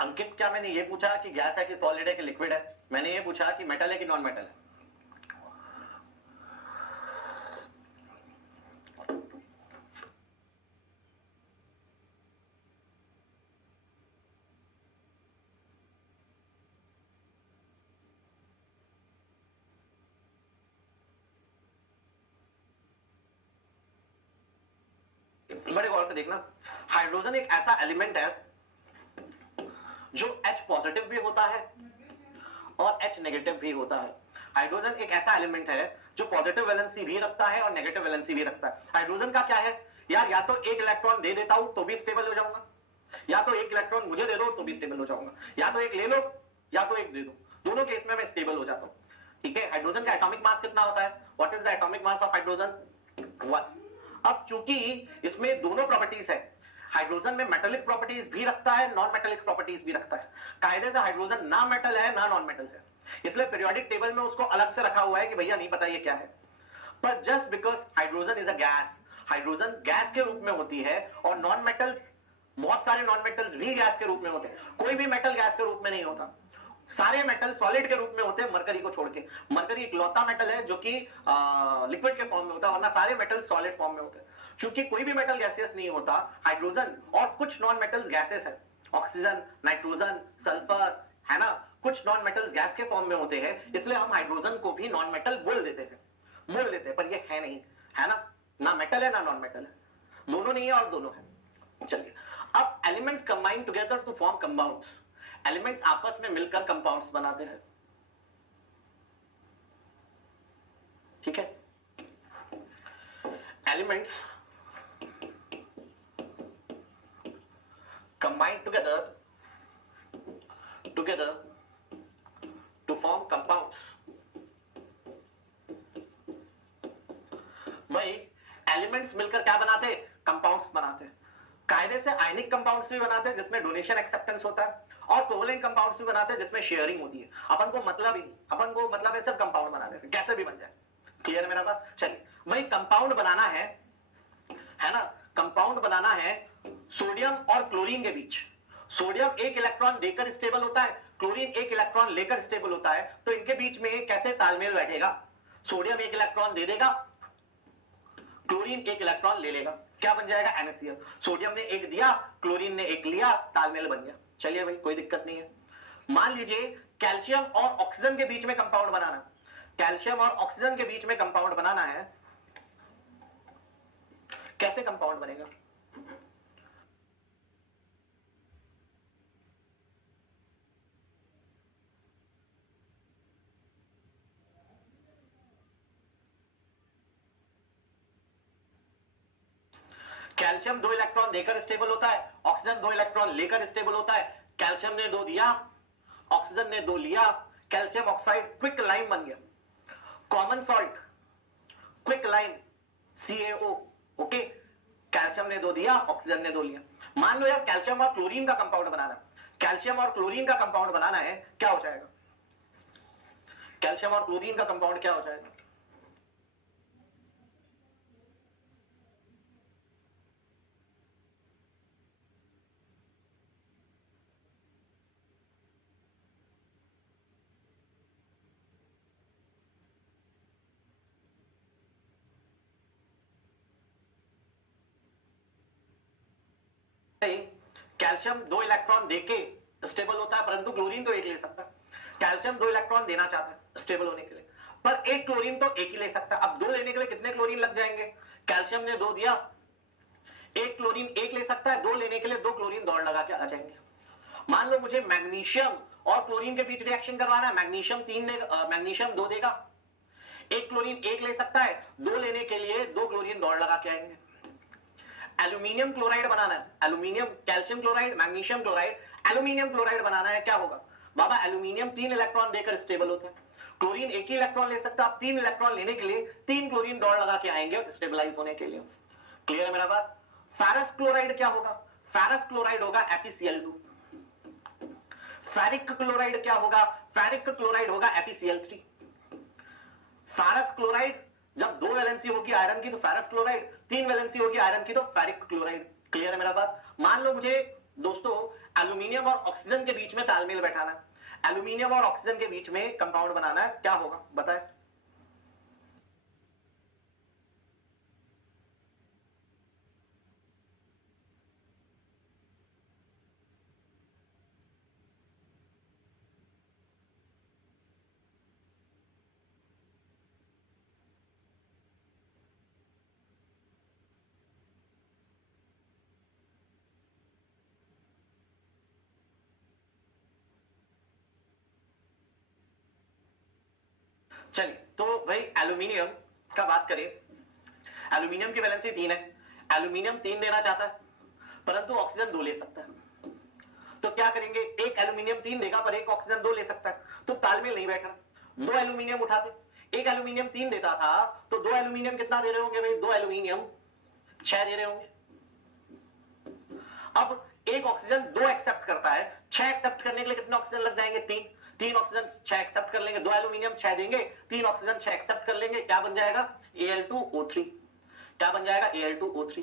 अंकित, क्या मैंने ये पूछा कि गैस है कि सॉलिड है कि लिक्विड है? मैंने ये पूछा कि मेटल है कि नॉन मेटल है? बड़े गौर से देखना, हाइड्रोजन एक ऐसा एलिमेंट है जो H पॉजिटिव भी होता है और H नेगेटिव भी होता है। हाइड्रोजन एक ऐसा एलिमेंट है जो पॉजिटिव वैलेंसी भी रखता है और नेगेटिव वैलेंसी भी रखता है। हाइड्रोजन का क्या है यार, या तो एक इलेक्ट्रॉन दे देता हूं तो भी स्टेबल हो जाऊंगा, या तो एक इलेक्ट्रॉन मुझे दे दो तो भी स्टेबल हो जाऊंगा, या तो एक ले लो या तो एक दे दो, दोनों केस में मैं स्टेबल हो जाता हूं। ठीक है, हाइड्रोजन का एटॉमिक मास कितना होता है? What is the atomic mass of hydrogen? 1। अब चूंकि इसमें दोनों प्रॉपर्टीज है, हाइड्रोजन में मेटेलिक प्रॉपर्टीज भी रखता है, नॉन मेटेलिक प्रॉपर्टीज भी रखता है। कायदे से हाइड्रोजन ना मेटल है ना नॉन मेटल है, इसलिए पीरियोडिक टेबल में उसको अलग से रखा हुआ है कि भैया नहीं पता ये क्या है। पर just because hydrogen is a gas, hydrogen gas के रूप में होती है, और नॉन मेटल्स, बहुत सारे नॉन मेटल्स भी गैस के रूप में होते हैं। कोई भी मेटल गैस के रूप में नहीं होता, सारे मेटल सॉलिड के रूप में होते हैं, मरकरी को छोड़ के। मरकरी इकलौता मेटल है जो कि लिक्विड के फॉर्म में होता है, वरना सारे मेटल सॉलिड फॉर्म में होते हैं। क्योंकि कोई भी मेटल गैसियस नहीं होता, हाइड्रोजन और कुछ नॉन मेटल्स गैसेस है, ऑक्सीजन, नाइट्रोजन, सल्फर, है ना, कुछ नॉन मेटल्स गैस के फॉर्म में होते हैं, इसलिए हम हाइड्रोजन को भी नॉन मेटल बोल देते हैं, पर ये है नहीं, है ना मेटल है ना नॉन मेटल है, दोनों नहीं है और दोनों है। चलिए, अब elements combine together to form compounds, elements आपस में मिलकर कंपाउंड्स बनाते हैं। ठीक है, elements combine together to form compounds. भाई एलिमेंट्स मिलकर क्या बनाते? कंपाउंड्स बनाते। कायदे से आयनिक कंपाउंड्स भी बनाते हैं जिसमें डोनेशन एक्सेप्टेंस होता है, और कोवलेंट कंपाउंड्स भी बनाते हैं जिसमें शेयरिंग होती है। अपन को मतलब ही नहीं, अपन को मतलब है सिर्फ कंपाउंड बनाने से, कैसे भी बन जाए। क्लियर है मेरा बात? चलिए भाई कंपाउंड बनाना है ना, कंपाउंड बनाना है सोडियम और क्लोरीन के बीच। सोडियम एक इलेक्ट्रॉन देकर स्टेबल होता है, क्लोरीन एक इलेक्ट्रॉन लेकर स्टेबल होता है, तो इनके बीच में कैसे तालमेल बैठेगा? सोडियम एक इलेक्ट्रॉन दे देगा, क्लोरीन एक इलेक्ट्रॉन ले लेगा, क्या बन जाएगा? NaCl। सोडियम ने एक दिया, क्लोरीन ने एक लिया, तालमेल बन गया। चलिए भाई कोई दिक्कत नहीं है। मान लीजिए कैल्शियम और ऑक्सीजन के बीच में कंपाउंड बनाना, कैल्शियम और ऑक्सीजन के बीच में कंपाउंड बनाना है, कैसे कंपाउंड बनेगा? कैल्शियम 2 इलेक्ट्रॉन देकर स्टेबल होता है, ऑक्सीजन 2 इलेक्ट्रॉन लेकर स्टेबल होता है। कैल्शियम ने 2 दिया, ऑक्सीजन ने 2 लिया, कैल्शियम ऑक्साइड क्विक लाइम बन गया। Common salt quick lime CaO। Okay, calcium ने 2 दिया, ऑक्सीजन ने 2 लिया। मान लो यार कैल्शियम और क्लोरीन का कंपाउंड बनाना, कैल्शियम और क्लोरीन का कंपाउंड बनाना है, क्या हो जाएगा? कैल्शियम और क्लोरीन का कंपाउंड क्या हो जाएगा? कैल्शियम 2 इलेक्ट्रॉन देके स्टेबल होता है, परंतु क्लोरीन तो एक ले सकता है। कैल्शियम 2 इलेक्ट्रॉन देना चाहता है स्टेबल होने के लिए, पर एक क्लोरीन तो एक ही ले सकता है। अब 2 लेने के लिए कितने क्लोरीन लग जाएंगे? कैल्शियम ने 2 दिया, एक क्लोरीन एक ले सकता है, 2 लेने के लिए 2 क्लोरीन दौड़ लगा के आ जाएंगे। मान लो मुझे मैग्नीशियम और क्लोरीन के बीच रिएक्शन करवाना है, मैग्नीशियम 2 देगा, एक क्लोरीन एक ले सकता है, 2 लेने के लिए 2 क्लोरीन दौड़ लगा के आएंगे। एल्यूमिनियम क्लोराइड बनाना है, aluminium, calcium chloride, magnesium chloride, aluminium chloride बनाना है, क्या होगा? बाबा एल्यूमिनियम 3 इलेक्ट्रॉन देकर स्टेबल होता है, क्लोरीन एक ही इलेक्ट्रॉन ले सकता है, आप 3 इलेक्ट्रॉन लेने के लिए 3 क्लोरीन दौड़ लगा के आएंगे स्टेबलाइज होने के लिए। क्लियर है मेरा बात? फेरस क्लोराइड क्या होगा? फेरस क्लोराइड होगा FeCl2। फेरिक क्लोराइड क्या होगा? फेरिक क्लोराइड होगा FeCl3। फेरस क्लोराइड जब 2 वैलेंसी होगी आयरन की तो फेरस क्लोराइड, 3 वैलेंसी होगी आयरन की तो फेरिक क्लोराइड। क्लियर है मेरा बात? मान लो मुझे दोस्तों एल्यूमिनियम और ऑक्सीजन के बीच में तालमेल बैठाना है, एल्यूमिनियम और ऑक्सीजन के बीच में कंपाउंड बनाना है, क्या होगा बताएं? चलिए तो भाई एल्यूमिनियम का बात करें, एल्यूमिनियम की वैलेंसी 3 है, एल्यूमिनियम 3 देना चाहता है, परंतु ऑक्सीजन 2 ले सकता है, तो क्या करेंगे? एक एल्यूमिनियम 3 देगा पर एक ऑक्सीजन 2 ले सकता है, तो तालमेल नहीं बैठा। 2 एल्यूमिनियम उठाते, एक एल्यूमिनियम 3 देता था, तो 2 एल्यूमिनियम कितना दे रहे होंगे भाई? 2 एल्यूमिनियम 6 दे रहे होंगे। अब एक ऑक्सीजन 2 एक्सेप्ट करता है, 6 एक्सेप्ट करने के लिए कितने ऑक्सीजन लग जाएंगे? 3 ऑक्सीजन 6 एक्सेप्ट कर लेंगे, 2 एल्यूमिनियम 6 देंगे, 3 ऑक्सीजन 6 एक्सेप्ट कर लेंगे, क्या बन जाएगा? Al2O3। क्या बन जाएगा? Al2O3।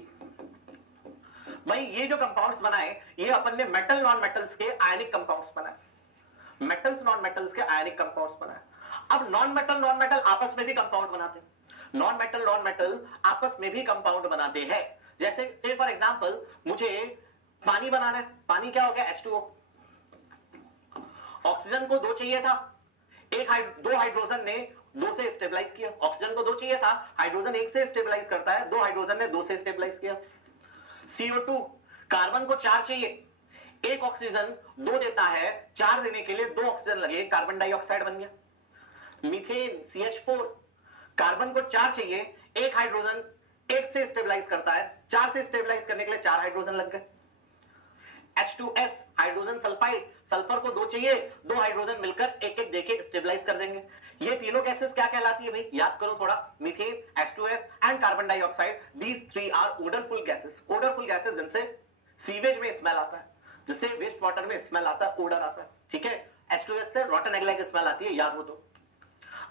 भाई ये जो कंपाउंड्स बनाए ये अपन ने मेटल नॉन मेटल्स के आयनिक कंपाउंड्स बनाए, मेटल्स नॉन मेटल्स के आयनिक कंपाउंड्स बनाए। अब नॉन मेटल आपस में भी कंपाउंड बनाते हैं, नॉन मेटल आपस में भी कंपाउंड बनाते हैं। जैसे से फॉर एग्जांपल मुझे पानी बनाना है, पानी क्या हो गया? H2O। ऑक्सीजन को 2 चाहिए था, 2 हाइड्रोजन ने 2 से स्टेबलाइज किया, ऑक्सीजन को 2 चाहिए था, हाइड्रोजन 1 से स्टेबलाइज करता है, 2 हाइड्रोजन ने 2 से स्टेबलाइज किया। CO2, कार्बन को 4 चाहिए, एक ऑक्सीजन 2 देता है, 4 देने के लिए 2 ऑक्सीजन लगे, कार्बन डाइऑक्साइड बन गया। मीथेन CH4, कार्बन को 4 चाहिए, एक हाइड्रोजन 1 से स्टेबलाइज करता है, 4 से स्टेबलाइज करने के लिए 4 हाइड्रोजन लग गए। H2S हाइड्रोजन सल्फाइड, सल्फर को दो चाहिए, दो हाइड्रोजन मिलकर एक एक देके स्टेबलाइज कर देंगे। ये तीनों गैसेस क्या कहलाती है भाई, याद करो थोड़ा, methane, H2S and carbon dioxide, these three are odourful gases. Odourful gases जिनसे सीवेज में स्मेल आता है, जिससे वेस्ट वाटर में स्मेल आता है, ओडर आता है, ठीक है। H2S से रॉटन एग लाइक स्मेल आती है, याद हो तो।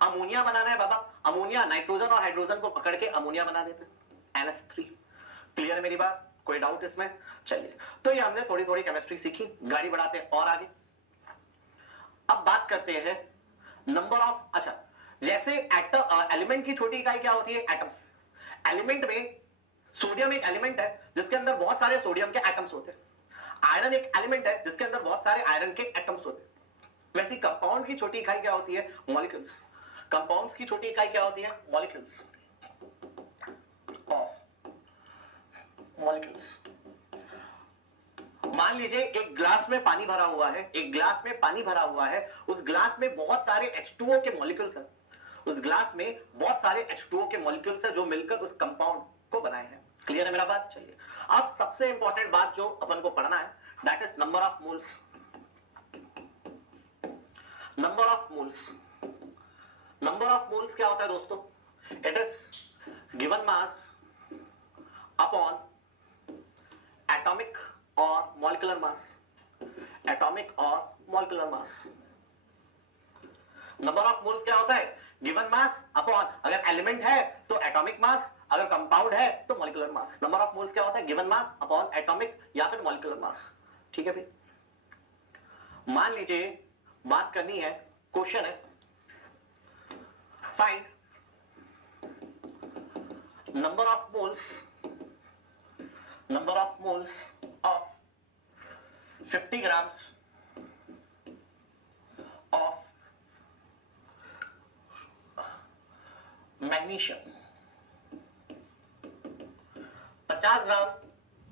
अमोनिया बनाना है बाबा, अमोनिया नाइट्रोजन और हाइड्रोजन को पकड़ के अमोनिया बना देते हैं, NH3। क्लियर है मेरी बात, कोई डाउट इसमें? चलिए, तो ये हमने थोड़ी थोड़ी केमिस्ट्री सीखी, गाड़ी बढ़ाते हैं और आगे। अब बात करते हैं नंबर ऑफ, अच्छा, जैसे एटम, एलिमेंट की छोटी इकाई क्या होती है, एटम्स। एलिमेंट में सोडियम एक एलिमेंट है जिसके अंदर बहुत सारे सोडियम के एटम्स होते हैं। आयरन एक एलिमेंट है जिसके अंदर बहुत सारे आयरन के एटम्स होते हैं। वैसे कंपाउंड की छोटी इकाई क्या होती है, मॉलिक्यूल्स। कंपाउंड्स की छोटी इकाई क्या होती है, मॉलिक्यूल्स ऑफ मॉलिक्यूल्स। मान लीजिए एक ग्लास में पानी भरा हुआ है, एक ग्लास में पानी भरा हुआ है, उस ग्लास में बहुत सारे H2O के मॉलिक्यूल्स हैं, उस ग्लास में बहुत सारे H2O के मॉलिक्यूल्स हैं जो मिलकर उस कंपाउंड को बनाए हैं। क्लियर है मेरा बात? चलिए, अब सबसे इंपॉर्टेंट बात जो अपन को पढ़ना है, that is number of moles. Number of moles, number of moles क्या होता है दोस्तों, it is given mass upon atomic और मॉलिक्यूलर मास, एटॉमिक और molecular mass. Number of moles क्या होता है, गिवन मास अपॉन, अगर एलिमेंट है तो एटॉमिक मास, अगर कंपाउंड है तो molecular mass. Number of moles क्या होता है, गिवन मास अपॉन एटॉमिक या फिर मॉलिक्यूलर मास। ठीक है भाई, मान लीजिए बात करनी है, क्वेश्चन है, find number of moles, number of moles of 50 grams of magnesium। 50 ग्राम,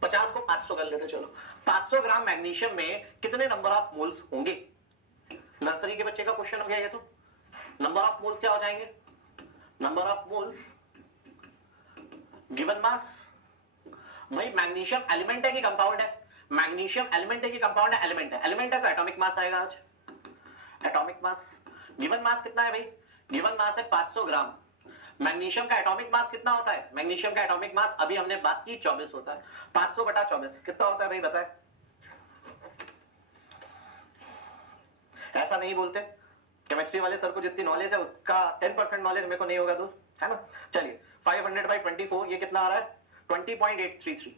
50 को 500 कर लेते, चलो 500 ग्राम मैग्नीशियम में कितने नंबर ऑफ मोल्स होंगे। नर्सरी के बच्चे का क्वेश्चन हो गया ये तो। नंबर ऑफ मोल्स क्या हो जाएंगे, number of moles given mass. भाई मैग्नीशियम एलिमेंट है कि कंपाउंड है, मैग्नीशियम एलिमेंट है कि कंपाउंड है, एलिमेंट है, एलिमेंट है तो एटॉमिक मास आएगा आज, एटॉमिक मास। गिवन मास कितना है भाई, गिवन मास है 500 ग्राम। मैग्नीशियम का एटॉमिक मास कितना होता है, मैग्नीशियम का एटॉमिक मास अभी हमने बात की 24 होता है, 500 बटा 24 कितना होता है भाई बताए। ऐसा नहीं बोलते, केमिस्ट्री वाले सर को जितनी नॉलेज है उसका 10% नॉलेज मेरे को नहीं होगा दोस्त, है ना। चलिए 500 बाई 24 ये कितना आ रहा है, 20.833,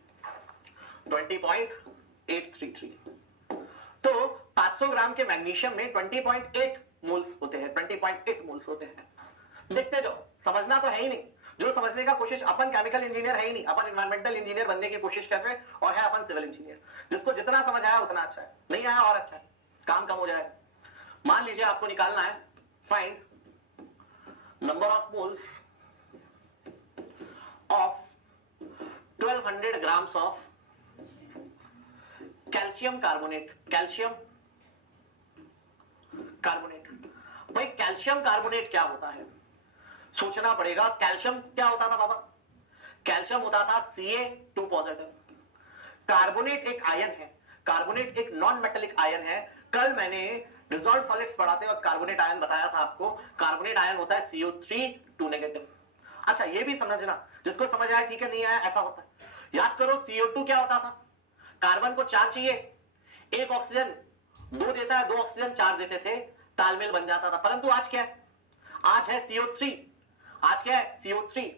20.833। तो 500 ग्राम के मैग्नीशियम में 20.8 मोल्स होते हैं, 20.8 मोल्स होते हैं। देखते जाओ, समझना तो है ही नहीं, जो समझने का कोशिश, अपन केमिकल इंजीनियर है ही नहीं, अपन एनवायरमेंटल इंजीनियर बनने की कोशिश कर रहे हैं, और है अपन सिविल इंजीनियर। जिसको जितना समझ आया उतना अच्छा है, नहीं आया और अच्छा है, काम कम हो जाएगा। मान लीजिए आपको निकालना है, find number of moles of 1200 grams of calcium carbonate, calcium carbonate. भाई कैल्शियम कार्बोनेट क्या होता है, सोचना पड़ेगा। कैल्शियम क्या होता था बाबा, कैल्शियम होता था Ca2 पॉजिटिव। कार्बोनेट एक आयन है, कार्बोनेट एक नॉन मेटेलिक आयन है। कल मैंने डिसॉल्व सॉलिड्स पढ़ाते और कार्बोनेट आयन बताया था आपको, कार्बोनेट आयन होता है CO3 नेगेटिव। अच्छा ये भी समझना, जिसको समझ आया ठीक है, नहीं आया ऐसा होता है। याद करो CO2 क्या होता था, कार्बन को 4 चाहिए, एक ऑक्सीजन 2 देता है, 2 ऑक्सीजन 4 देते थे, तालमेल बन जाता था। परंतु आज क्या है, आज है CO3, आज क्या है CO3,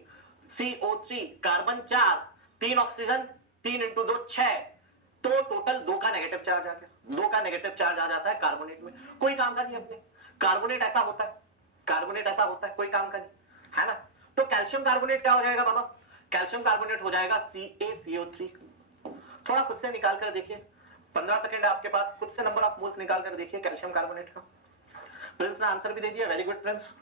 CO3 carbon 4, 3 oxygen, 3 into 2 6, तो टोटल 2 का नेगेटिव चार्ज आ गया, 2 का नेगेटिव चार्ज आ जाता है कार्बोनेट में। कोई काम का नहीं अपने, कार्बोनेट ऐसा होता है, कार्बोनेट ऐसा होता है, कोई काम का नहीं, है ना। तो कैल्शियम कार्बोनेट क्या हो जाएगा बाबा, कैल्शियम कार्बोनेट हो जाएगा CaCO3। थोड़ा खुद से निकाल कर देखिए, 15 सेकंड है आपके पास, खुद से नंबर ऑफ मोल्स निकाल कर देखिए कैल्शियम कार्बोनेट का। प्रिंस ने आंसर भी दे दिया, वेरी गुड प्रिंस।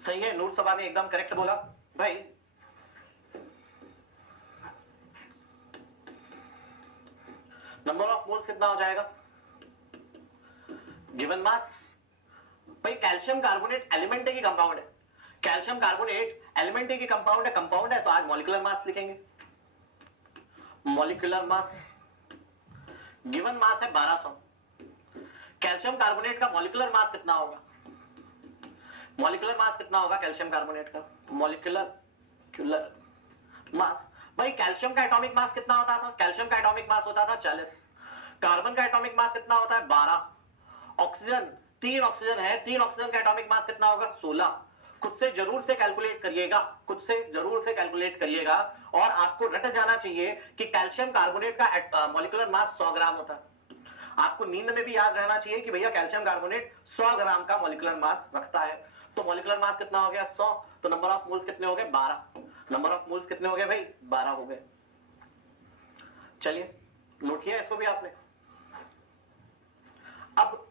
सही है, नूर सबा ने एकदम करेक्ट बोला भाई। नंबर ऑफ मोल्स कितना हो जाएगा गिवन मास। भाई कैल्शियम कार्बोनेट एलिमेंट है कि कंपाउंड है? कैल्शियम कार्बोनेट एलिमेंट है कि कंपाउंड है? कंपाउंड है, तो आज मॉलिक्यूलर मास लिखेंगे। मॉलिक्यूलर मास गिवन मास है 1200। कैल्शियम कार्बोनेट का मॉलिक्यूलर मास कितना होगा? मॉलिक्यूलर मास कितना होगा कैल्शियम कार्बोनेट का? मॉलिक्यूलर मास, भाई कैल्शियम का एटॉमिक मास कितना होता था? कैल्शियम का एटॉमिक मास होता था 40। कार्बन का एटॉमिक मास कितना होता है? 12। ऑक्सीजन, 3 ऑक्सीजन है, 3 ऑक्सीजन का एटॉमिक मास कितना होगा? 16। खुद से जरूर से कैलकुलेट करिएगा, खुद से जरूर से कैलकुलेट करिएगा, और आपको रट जाना चाहिए कि कैल्शियम कार्बोनेट का मॉलिक्यूलर मास 100 ग्राम होता है। आपको नींद में भी याद रहना चाहिए कि भैया कैल्शियम कार्बोनेट 100 ग्राम का मॉलिक्यूलर मास रखता है। तो मॉलिक्यूलर मास कितना हो गया? 100। तो नंबर ऑफ मोल्स कितने हो गए? 12। नंबर ऑफ मोल्स कितने हो गए भाई? 12 हो गए। चलिए नोट किया इसको भी आपने। अब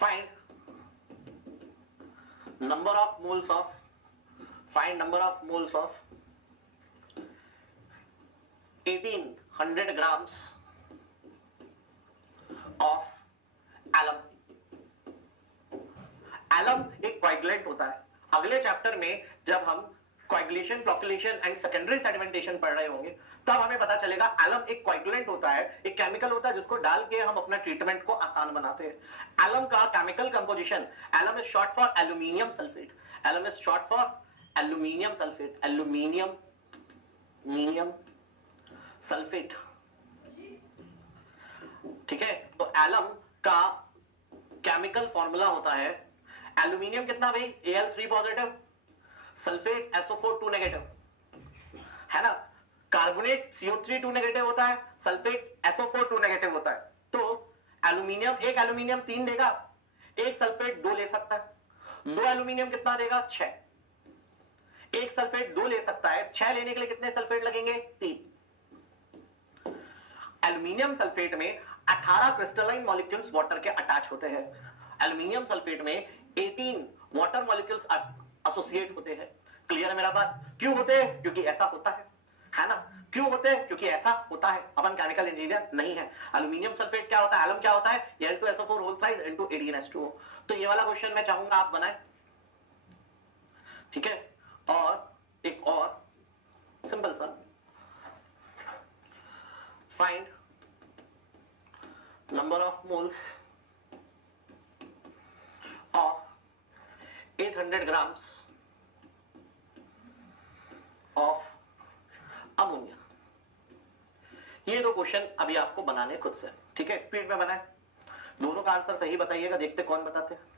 find number of moles of, find number of moles of 1800 grams of alum. Alum एक कोएगुलेंट होता है। अगले चैप्टर में जब हम coagulation, flocculation and secondary sedimentation पढ़ रहे होंगे तब हमें पता चलेगा एलम एक कोएगुलेंट होता है, एक केमिकल होता है जिसको डाल के हम अपना ट्रीटमेंट को आसान बनाते हैं। एलम का chemical composition, alum is short for aluminium sulphate. Alum is short for aluminium sulphate, aluminium मीनियम सल्फेट। ठीक है, तो एलम का केमिकल फॉर्मूला होता है एल्यूमिनियम कितना भाई? Al3 positive, sulphate SO4 2 negative, है ना। कार्बोनेट CO3 2 नेगेटिव होता है, सल्फेट SO4 2 नेगेटिव होता है। तो एल्यूमिनियम, एक एल्यूमिनियम 3 देगा, एक सल्फेट 2 ले सकता है। 2 एल्यूमिनियम कितना देगा? 6। एक सल्फेट 2 ले सकता है, 6 लेने के लिए कितने सल्फेट लगेंगे? 3। एल्यूमिनियम सल्फेट में 18 क्रिस्टलाइन मॉलिक्यूल्स वाटर के अटैच होते हैं। एल्यूमिनियम सल्फेट में 18 वाटर मॉलिक्यूल्स एसोसिएट होते हैं। क्लियर है मेरा बात? क्यों होते हैं? क्योंकि ऐसा होता है ना। क्यों होते हैं? क्योंकि ऐसा होता है। अपन केमिकल इंजीनियर नहीं है। एल्यूमिनियम सल्फेट क्या होता है? एलम क्या होता है? Al2SO4 hole size into AdNH2O। तो ये वाला क्वेश्चन मैं चाहूंगा आप बनाएं, ठीक है। और एक और सिंपल सा, find number of moles of 800 grams of ammonia. ये दो क्वेश्चन अभी आपको बनाने खुद से, ठीक है। स्पीड में बनाए, दोनों का आंसर सही बताइएगा, देखते कौन बताते हैं।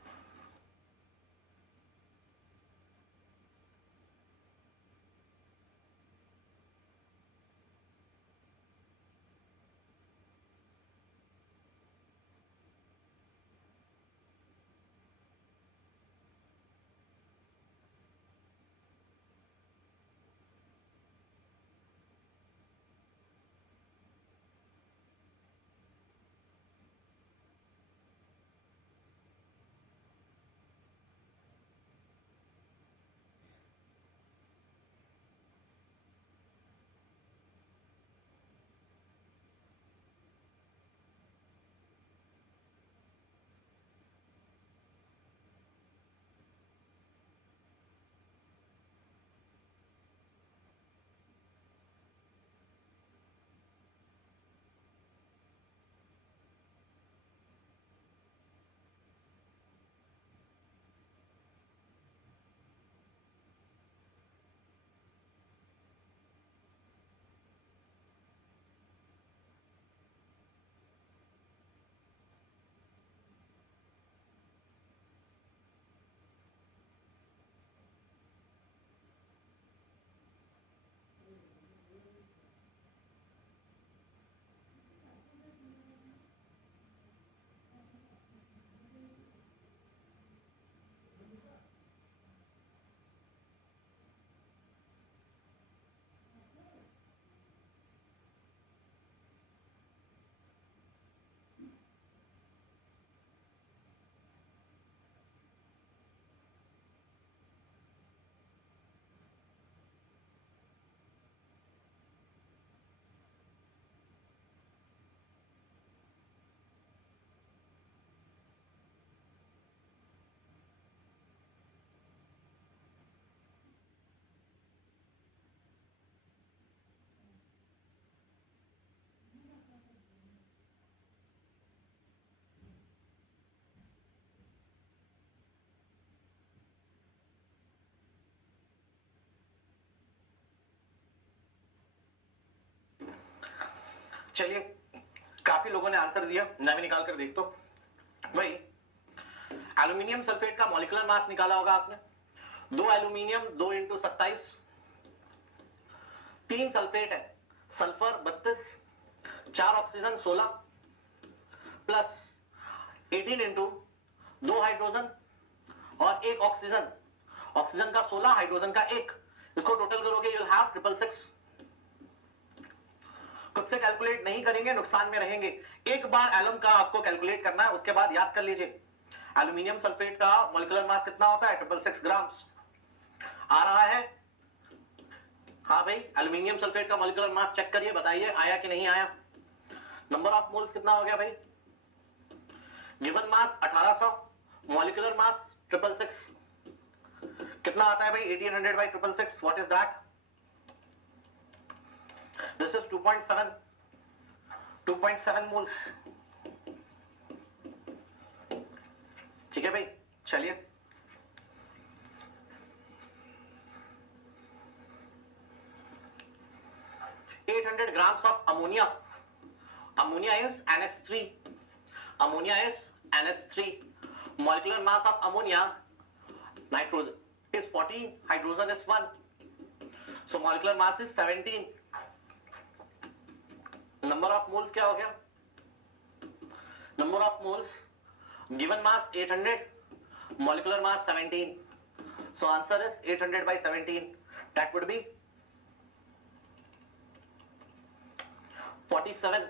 चलिए, काफी लोगों ने आंसर दिया, मैं भी निकाल कर देख तो भाई। एल्यूमिनियम सल्फेट का मॉलिक्यूलर मास निकाला होगा आपने, 2 एल्यूमिनियम 2 इंटू 27, 3 सल्फेट है, sulphur 32, 4 oxygen 16 plus 18 into 2 hydrogen और 1 ऑक्सीजन, ऑक्सीजन का 16 हाइड्रोजन का 1, इसको टोटल करोगे यू हैव 666। खुद से कैलकुलेट नहीं करेंगे, नुकसान में रहेंगे। एक बार एलम का आपको कैलकुलेट करना है, उसके बाद याद कर लीजिए एल्यूमिनियम सल्फेट का मॉलिक्यूलर मास कितना होता है, 666 ग्राम्स आ रहा है। हाँ भाई, एल्यूमिनियम सल्फेट का मॉलिक्यूलर मास चेक करिए, बताइए आया कि नहीं आया। नंबर ऑफ मोल्स कितना हो गया भाई, गिवन मास 1800, मॉलिक्यूलर मास 666, कितना आता है भाई 1800 by 666, what is that, this is 2.7 moles. ठीक है भाई, चलिए $800 grams of ammonia. Ammonia is NH3. Ammonia is NH3. Molecular mass of ammonia, nitrogen is 14, hydrogen is 1. So molecular mass is 17. Number of moles क्या हो गया? Number of moles, given mass 800, molecular mass 17. So answer is 800 by 17. That would be 47.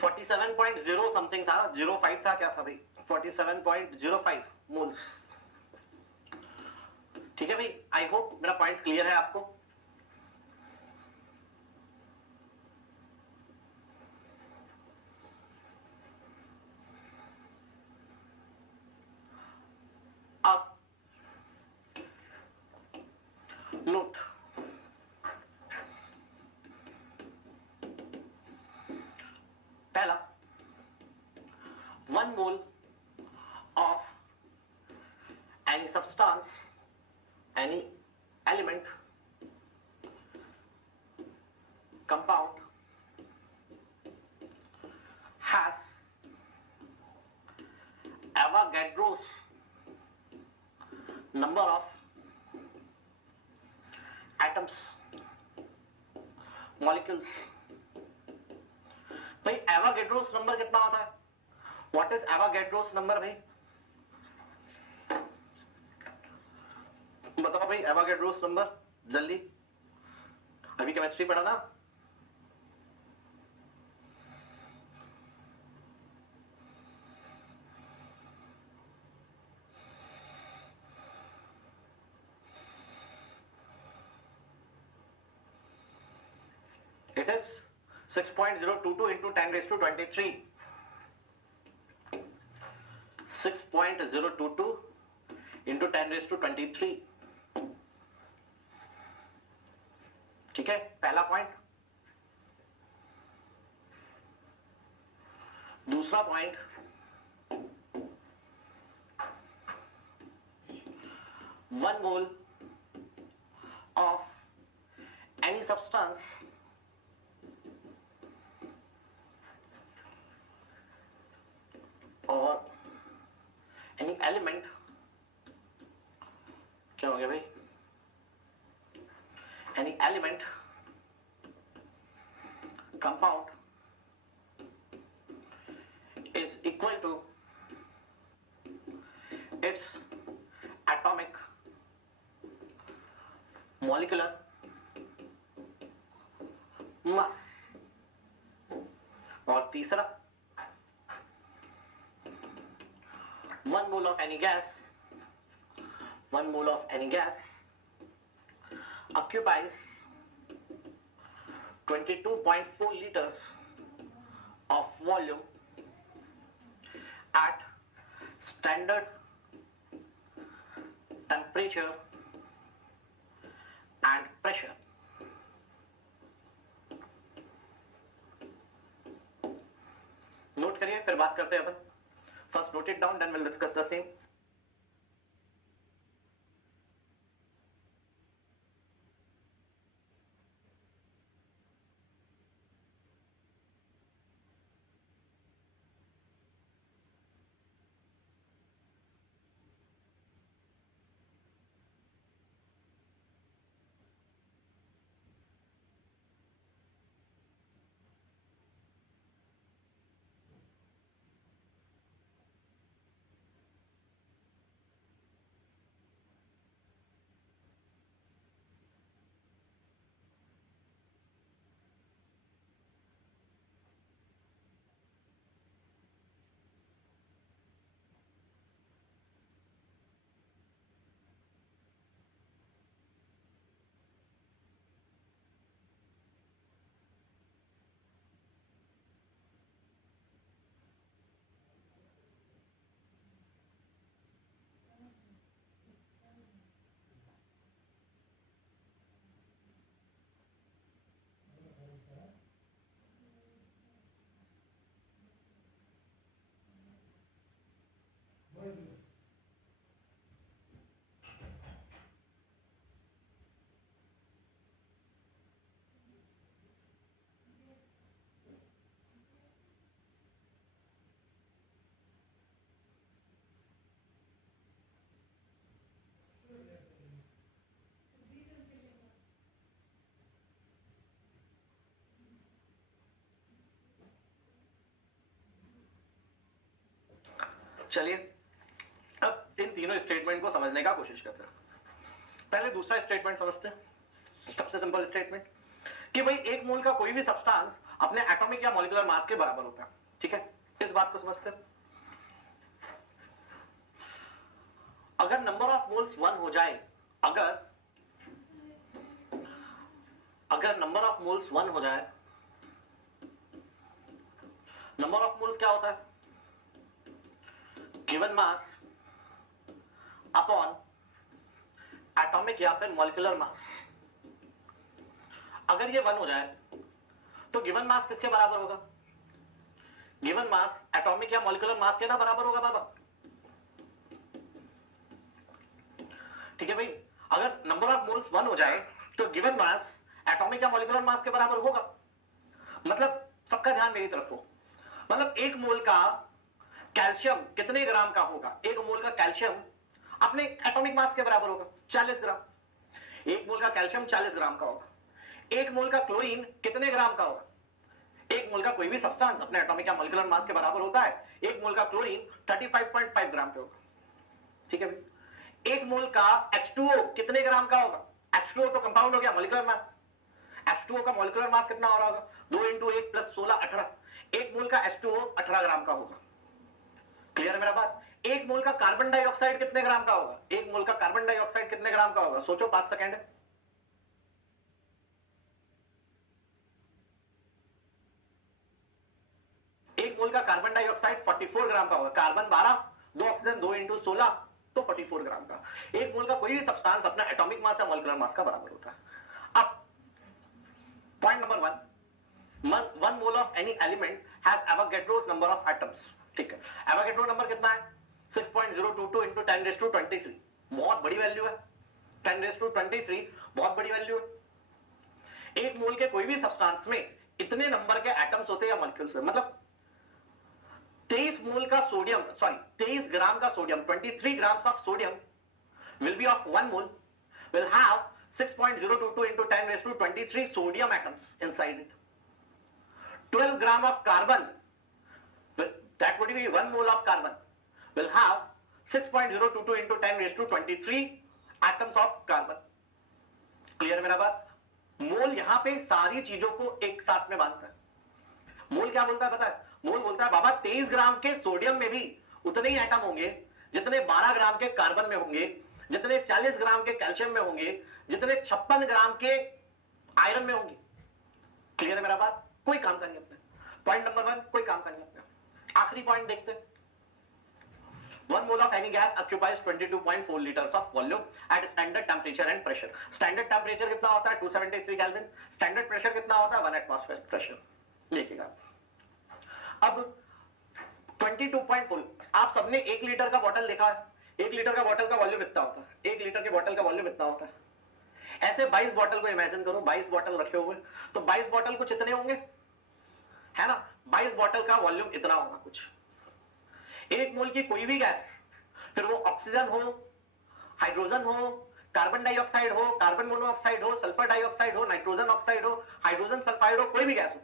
47.0 something था, 05 था, क्या था भाई, 47.05 मोल्स। ठीक है भाई, आई होप मेरा पॉइंट क्लियर है आपको। अब नोट, पहला 1 mole of any substance, any element, compound has Avogadro's number of atoms, molecules। भाई एवागेड्रोस नंबर कितना होता है, व्हाट इज एवागेड्रोस नंबर भाई, बताओ भाई एवागेड्रोस नंबर जल्दी, अभी केमिस्ट्री पढ़ा ना। It is 6.022 into 10 raised to 23. 6.022 into 10 raised to 23। ठीक है, पहला पॉइंट। दूसरा point, 1 mole of any substance और any element, क्या हो गया भाई, any element, compound is equal to its atomic, molecular mass। और तीसरा, 1 mole of any gas, 1 mole of any gas occupies 22.4 liters of volume at standard temperature and pressure। Note करिए, फिर बात करते हैं अपन। First note it down, then we'll discuss the same। चलिए अब इन तीनों स्टेटमेंट को समझने का कोशिश करते हैं। पहले दूसरा स्टेटमेंट समझते हैं। सबसे सिंपल स्टेटमेंट कि भाई एक मोल का कोई भी सब्सटेंस अपने एटॉमिक या मॉलिक्यूलर मास के बराबर होता है। ठीक है, इस बात को समझते हैं। अगर नंबर ऑफ मोल्स 1 हो जाए, अगर नंबर ऑफ मोल्स 1 हो जाए, नंबर ऑफ मोल्स क्या होता है? गिवन मास अपॉन एटॉमिक या फिर मॉलिक्यूलर मास। अगर ये 1 हो जाए तो गिवन मास किसके बराबर होगा? गिवन मास एटॉमिक या मॉलिक्यूलर मास के ना बराबर होगा बाबा। ठीक है भाई, अगर नंबर ऑफ मोल्स 1 हो जाए तो गिवन मास एटॉमिक या मॉलिक्यूलर मास के बराबर होगा। मतलब सबका ध्यान मेरी तरफ हो, मतलब एक मोल का कैल्शियम कितने ग्राम का होगा? एक मोल का कैल्शियम अपने एटॉमिक मास के बराबर होगा, 40 ग्राम। एक मोल का कैल्शियम 40 ग्राम का होगा। एक मोल का क्लोरीन कितने ग्राम का होगा? एक मोल का कोई भी सब्सटेंस अपने एटॉमिक या मॉलिक्यूलर मास के बराबर होता है। एक मोल का क्लोरीन 35.5 ग्राम पे होगा। ठीक है भाई, एक मोल का H2O कितने ग्राम का होगा? H2O तो कंपाउंड हो गया, मॉलिक्यूलर मास। H2O का मॉलिक्यूलर मास कितना हो रहा होगा? 2 × 1 + 16 18। एक मोल का H2O 18 ग्राम का होगा। क्लियर है मेरा बात? एक मोल का कार्बन डाइऑक्साइड कितने ग्राम का होगा? एक मोल का कार्बन डाइऑक्साइड कितने ग्राम का होगा? सोचो, 5 सेकेंड। एक मोल का कार्बन डाइऑक्साइड 44 ग्राम का होगा। कार्बन 12, 2 ऑक्सीजन, 2 × 16 तो 44 ग्राम का। एक मोल का कोई भी सब्सटेंस अपना एटॉमिक मास या मॉलिक्यूलर मास का बराबर होता है। अब point number 1, 1 mole of any element has Avogadro's number of atoms. ठीक है, एवोगैड्रो नंबर कितना है? 6.022 × 10⁻23। बहुत बड़ी वैल्यू है। 10⁻23 बहुत बड़ी वैल्यू है। एक मोल के कोई भी सब्सटेंस में इतने नंबर के एटम्स होते हैं या मॉलिक्यूल्स? मतलब 23 मोल का सोडियम, सॉरी 23 ग्राम का sodium, 23 grams of sodium will be of 1 mole will have 6.022 × 10⁻23 sodium atoms inside it. 12 gram of carbon, that would be 1 mole of carbon, will have 6.022 × 10⁻23 atoms of carbon. Clear मेरा बात? मोल यहां पे सारी चीजों को एक साथ में बांधता है। मोल क्या बोलता है पता है? मोल बोलता है बाबा 23 ग्राम के सोडियम में भी उतने ही एटम होंगे जितने 12 ग्राम के कार्बन में होंगे, जितने 40 ग्राम के कैल्शियम में होंगे, जितने 56 ग्राम के आयरन में होंगे। क्लियर है मेरा बात? कोई काम का नहीं अपने। पॉइंट नंबर 1, कोई काम का नहीं अपने। आखिरी पॉइंट देखते हैं। 1 mole of any gas occupies 22.4 liters of volume at standard temperature and pressure. Standard temperature कितना होता है? 273 केल्विन। स्टैंडर्ड प्रेशर कितना होता है? 1 atmosphere प्रेशर। देखिएगा अब 22.4, आप सबने 1 लीटर का बॉटल देखा है। 1 लीटर का बॉटल का वॉल्यूम इतना होता है। 1 लीटर के बॉटल का वॉल्यूम इतना होता है। ऐसे 22 बॉटल को इमेजिन करो, 22 बॉटल रखे हुए, तो 22 बॉटल कुछ इतने होंगे, है ना? 22 बॉटल का वॉल्यूम इतना होगा कुछ। एक मोल की कोई भी गैस, फिर वो ऑक्सीजन हो, हाइड्रोजन हो, कार्बन डाइऑक्साइड हो, कार्बन मोनोऑक्साइड हो, सल्फर डाइऑक्साइड हो, नाइट्रोजन ऑक्साइड हो, हाइड्रोजन सल्फाइड हो, कोई भी गैस हो,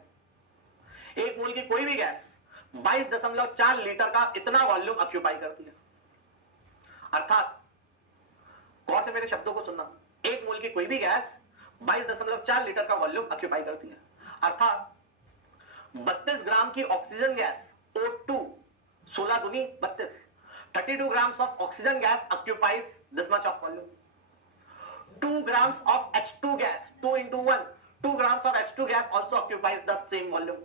एक मोल की कोई भी गैस 22.4 लीटर का इतना वॉल्यूम ऑक्यूपाई करती है। अर्थात गौर से मेरे शब्दों को सुनना, एक मोल की कोई भी गैस 22.4 लीटर का वॉल्यूम ऑक्यूपाई करती है। अर्थात 32 ग्राम की ऑक्सीजन गैस O2, 16 दूनी 32, 32 grams of oxygen gas occupies this much of volume. 2 grams of H2 gas, 2 × 1, 2 grams of H2 gas also occupies the same volume.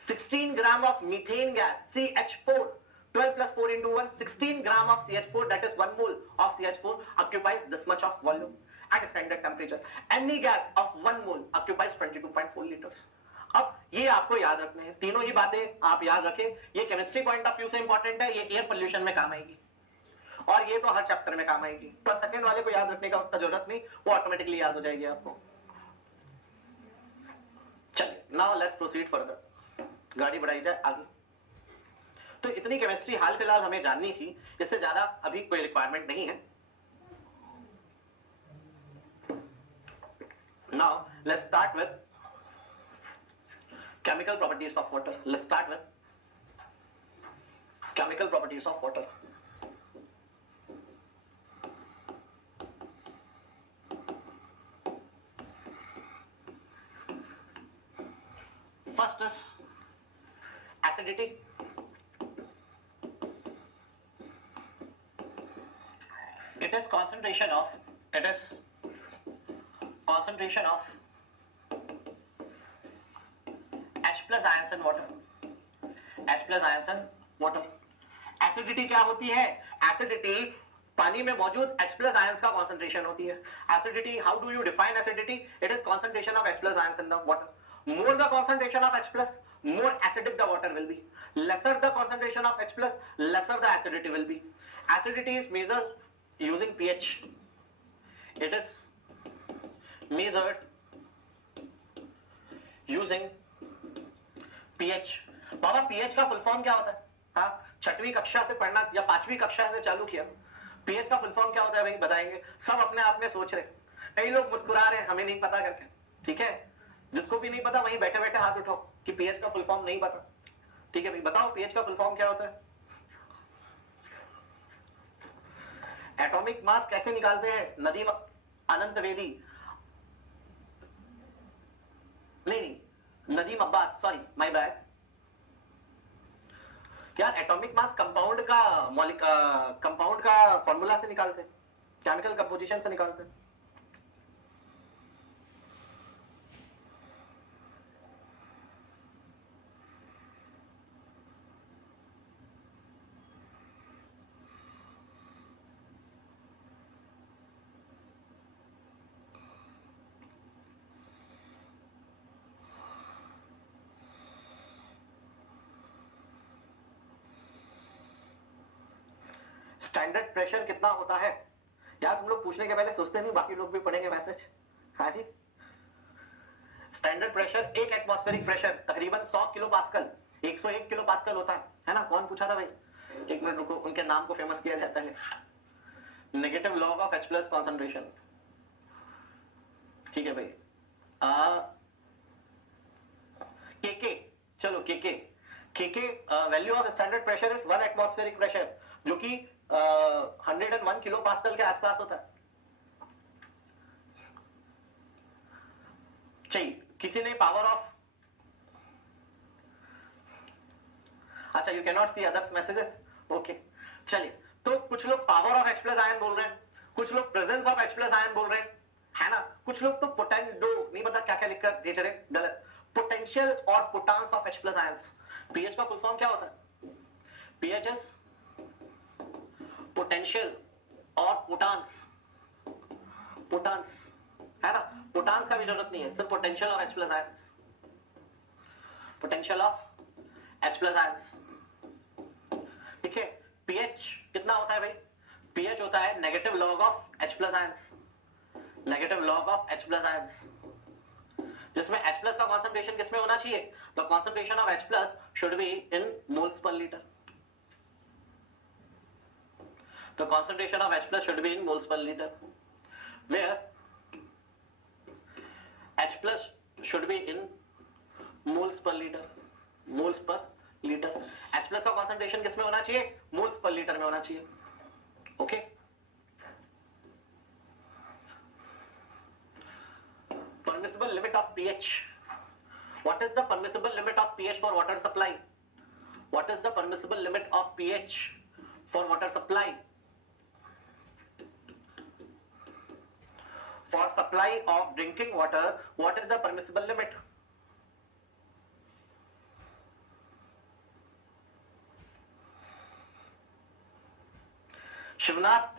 16 gram of methane gas, CH4, 12 + 4 × 1, 16 gram of CH4, that is 1 mole of CH4 occupies this much of volume at standard temperature. Any gas of 1 mole occupies 22.4 liters. अब ये आपको याद रखना है, तीनों ही बातें आप याद रखें। ये केमिस्ट्री पॉइंट ऑफ व्यू से इंपॉर्टेंट है, ये एयर पोल्यूशन में काम आएगी और ये तो हर चैप्टर में काम आएगी। तो सेकंड वाले को याद रखने का उतना जरूरत नहीं, वो ऑटोमेटिकली याद हो जाएगी आपको। चलिए, नाउ लेट्स प्रोसीड फर्दर। गाड़ी बढ़ाई जाए आगे। तो इतनी केमिस्ट्री हाल फिलहाल हमें जाननी थी, इससे ज्यादा अभी कोई रिक्वायरमेंट नहीं है। Now let's start with chemical properties of water. Let's start with chemical properties of water. First is acidity. It is concentration of H plus ions in water. H plus ions in water. Acidity क्या होती है? Acidity पानी में मौजूद H plus ions का concentration होती है. Acidity, how do you define acidity? It is concentration of H plus ions in the water. More the concentration of H plus, more acidic the water will be. Lesser the concentration of H plus, lesser the acidity will be. Acidity is measured using pH. It is measured using pH. Baba pH का फुल फॉर्म क्या होता है? हाँ, छठवीं कक्षा से पढ़ना या पांचवी कक्षा से चालू किया. pH का फुल फॉर्म क्या होता है भाई, बताएंगे. सब अपने आप में सोच रहे, कई लोग मुस्कुरा रहे हैं हमें नहीं पता करके. ठीक है, जिसको भी नहीं पता वहीं बैठे बैठे हाथ उठाओ कि pH का फुल फॉर्म नहीं पता. ठीक है भाई, बताओ pH का फुल फॉर्म क्या होता है. एटॉमिक मास कैसे निकालते हैं नदीम अनंत वेदी, नहीं Nadeem Abbas, sorry my bad यार. एटॉमिक मास कंपाउंड का फॉर्मूला से निकालते हैं, केमिकल कंपोजिशन से निकालते हैं. स्टैंडर्ड प्रेशर कितना होता है यार, तुम लोग पूछने के पहले सोचते नहीं, बाकी लोग भी पढ़ेंगे मैसेज. हाँ जी, स्टैंडर्ड प्रेशर एक एटमॉस्फेरिक प्रेशर तकरीबन 100 किलो पास्कल, 101 किलो पास्कल होता है ना. कौन पूछा था भाई, एक मिनट रुको, उनके नाम को फेमस किया जाता है. Negative log of H plus concentration. ठीक है भाई, केके, चलो केके value of standard pressure is 1 atmospheric pressure, जो कि 101 किलो पास्कल के आसपास होता है. चाहिए किसी ने पावर ऑफ, अच्छा you can not see others messages. Okay चलिए, तो कुछ लोग power of H plus ion बोल रहे हैं, कुछ लोग presence of H plus ion बोल रहे हैं, है ना. कुछ लोग तो पोटेंडो नहीं पता क्या क्या लिखकर भेज रहे, गलत. पोटेंशियल और पोटांस of H plus ions. PH का फुल फॉर्म क्या होता है? पीएच इज पोटेंशियल और पोटांस है ना. पोटांस का भी जरूरत नहीं है, सिर्फ potential of H plus ions. Potential of H plus ions. ठीक है, पीएच कितना होता है भाई? पीएच होता है negative log of H plus ions, negative log of H plus ions, जिसमें H प्लस का कॉन्सेंट्रेशन किसमें होना चाहिए? The concentration of H plus should be in moles per litre. The concentration of H plus should be in moles per liter, where H plus should be in moles per liter. Moles per liter. H plus का concentration किस में होना चाहिए? Moles per liter में होना चाहिए. Okay? Permissible limit of pH. What is the permissible limit of pH for water supply? What is the permissible limit of pH for water supply? For supply of drinking water, what is the permissible limit? Shivnath,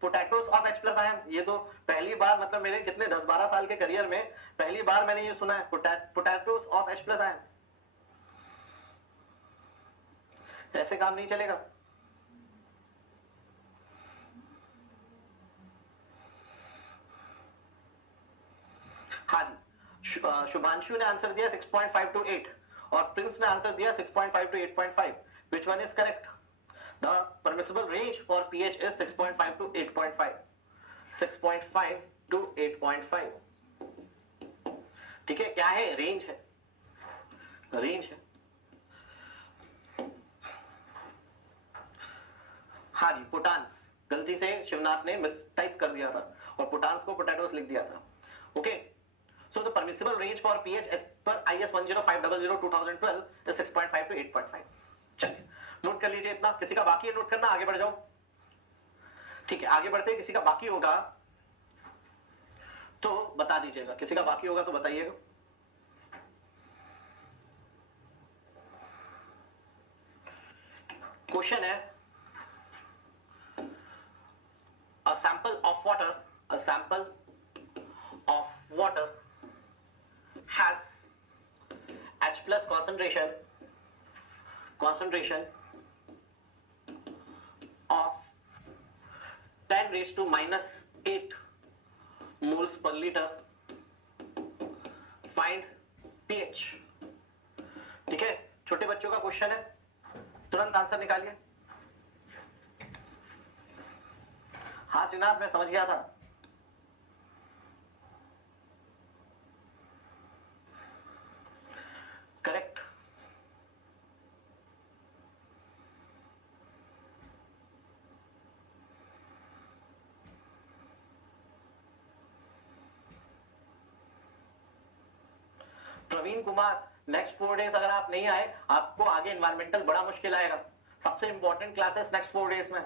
potatoes of H plus ion. ये तो पहली बार, मतलब मेरे कितने 10-12 साल के करियर में पहली बार मैंने ये सुना है, potatoes of H plus ion. ऐसे काम नहीं चलेगा. हाँ जी, शुभांशु ने आंसर दिया 6.5 to 8 और प्रिंस ने आंसर दिया 6.5 to 8.5. Which one is correct? The permissible range for pH is 6.5 to 8.5. 6.5 to 8.5. ठीक है, क्या है? रेंज है, रेंज है. हाँ जी, पोटान्स, गलती से शिवनाथ ने मिस टाइप कर दिया था और पोटान्स को पोटैटोस लिख दिया था। Okay, so the permissible range for pH as per IS 10500 2012 is 6.5 to 8.5। चलिए नोट कर लीजिए इतना। किसी का बाकी है नोट करना? आगे बढ़ जाओ। ठीक है, आगे बढ़ते हैं। किसी का बाकी होगा तो बता दीजिएगा, किसी का बाकी होगा तो बताइएगा। क्वेश्चन है, a sample of water has H plus concentration of 10 raised to minus 8 moles per liter, find pH। ठीक है, छोटे बच्चों का क्वेश्चन है, तुरंत आंसर निकालिए। हाँ श्रीनाथ, मैं समझ गया था। Correct. Praveen Kumar, next 4 days अगर आप नहीं आए, आपको आगे एनवायरमेंटल बड़ा मुश्किल आएगा। सबसे इंपॉर्टेंट क्लासेस नेक्स्ट 4 डेज में।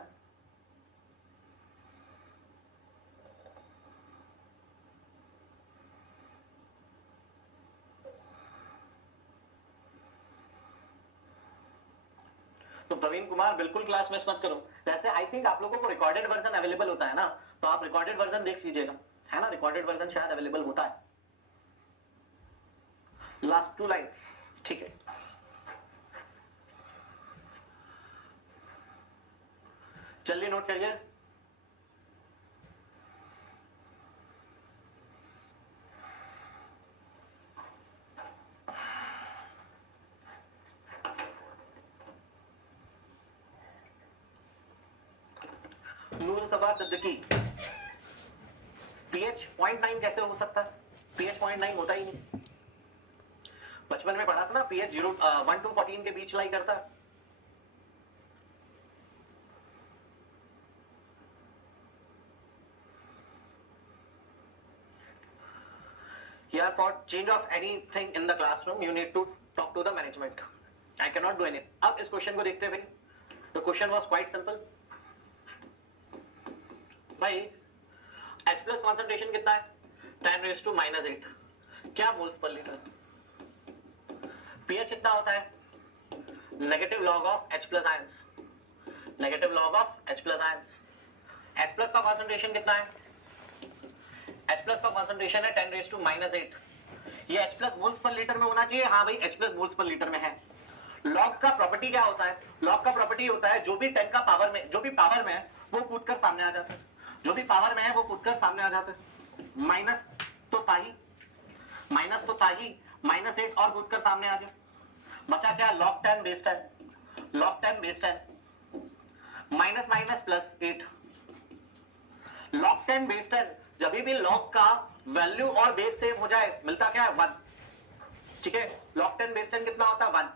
तो प्रवीण कुमार बिल्कुल क्लास मिस मत करो। जैसे आई थिंक आप लोगों को रिकॉर्डेड वर्जन अवेलेबल होता है ना, तो आप रिकॉर्डेड वर्जन देख लीजिएगा, है ना? रिकॉर्डेड वर्जन शायद अवेलेबल होता है। लास्ट 2 लाइन्स, ठीक है। चलिए नोट करिए। नूर सबा सिद्दीकी, पीएच 0.9 कैसे हो सकता है? पीएच 0.9 होता ही नहीं। बचपन में पढ़ा था ना, पीएच 1 to 14 के बीच लाई करता है। Yeah, for change of anything in the classroom, you need to talk to the management. I cannot do anything. अब इस क्वेश्चन को देखते हैं भाई। The question was quite simple. भाई H plus concentration कितना है? 10 raised to minus 8। क्या मोल्स पर लीटर? pH कितना होता है? Negative log of H plus ions। Negative log of H plus ions। H plus का कॉन्सेंट्रेशन कितना है? H plus का कॉन्सेंट्रेशन है 10 raised to minus 8। ये H plus moles per litre में होना चाहिए। हाँ भाई, H plus moles per litre में है। लॉग का प्रॉपर्टी क्या होता है? लॉग का प्रॉपर्टी होता है जो भी 10 का पावर में, जो भी पावर में है वो कूदकर सामने आ जाता है। जो भी पावर में है वो कूदकर सामने आ जाता है। माइनस तो था ही, माइनस 8 और कूदकर सामने आ गया। बचा क्या? log 10 base 10, log 10 base 10 minus minus plus 8। log 10 base 10, जब भी log का वैल्यू और बेस सेम हो जाए मिलता क्या है? 1। ठीक है, log 10 बेस 10 कितना होता है? 1।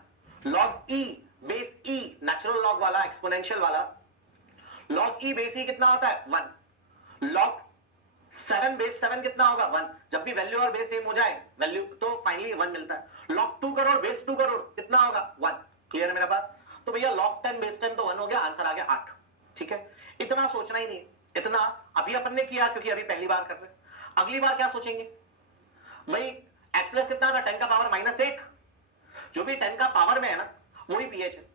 log e base e, natural log वाला, एक्सपोनेंशियल वाला, log e बेस e कितना होता है? 1। log 7 बेस 7 कितना होगा? 1। जब भी वैल्यू और बेस सेम हो जाए वैल्यू तो फाइनली 1 मिलता है। log 2 करोड़ बेस 2 करोड़ कितना होगा? 1। क्लियर है मेरा बात? तो भैया log 10 बेस 10 तो 1 हो गया, आंसर आ गया 8। ठीक है, इतना सोचना ही नहीं। इतना अभी अपन ने किया क्योंकि अभी पहली बार कर रहे हैं। अगली बार क्या सोचेंगे भाई? H प्लस कितना था? 10 का पावर माइनस 8। जो भी 10 का पावर में है ना वही पीएच है।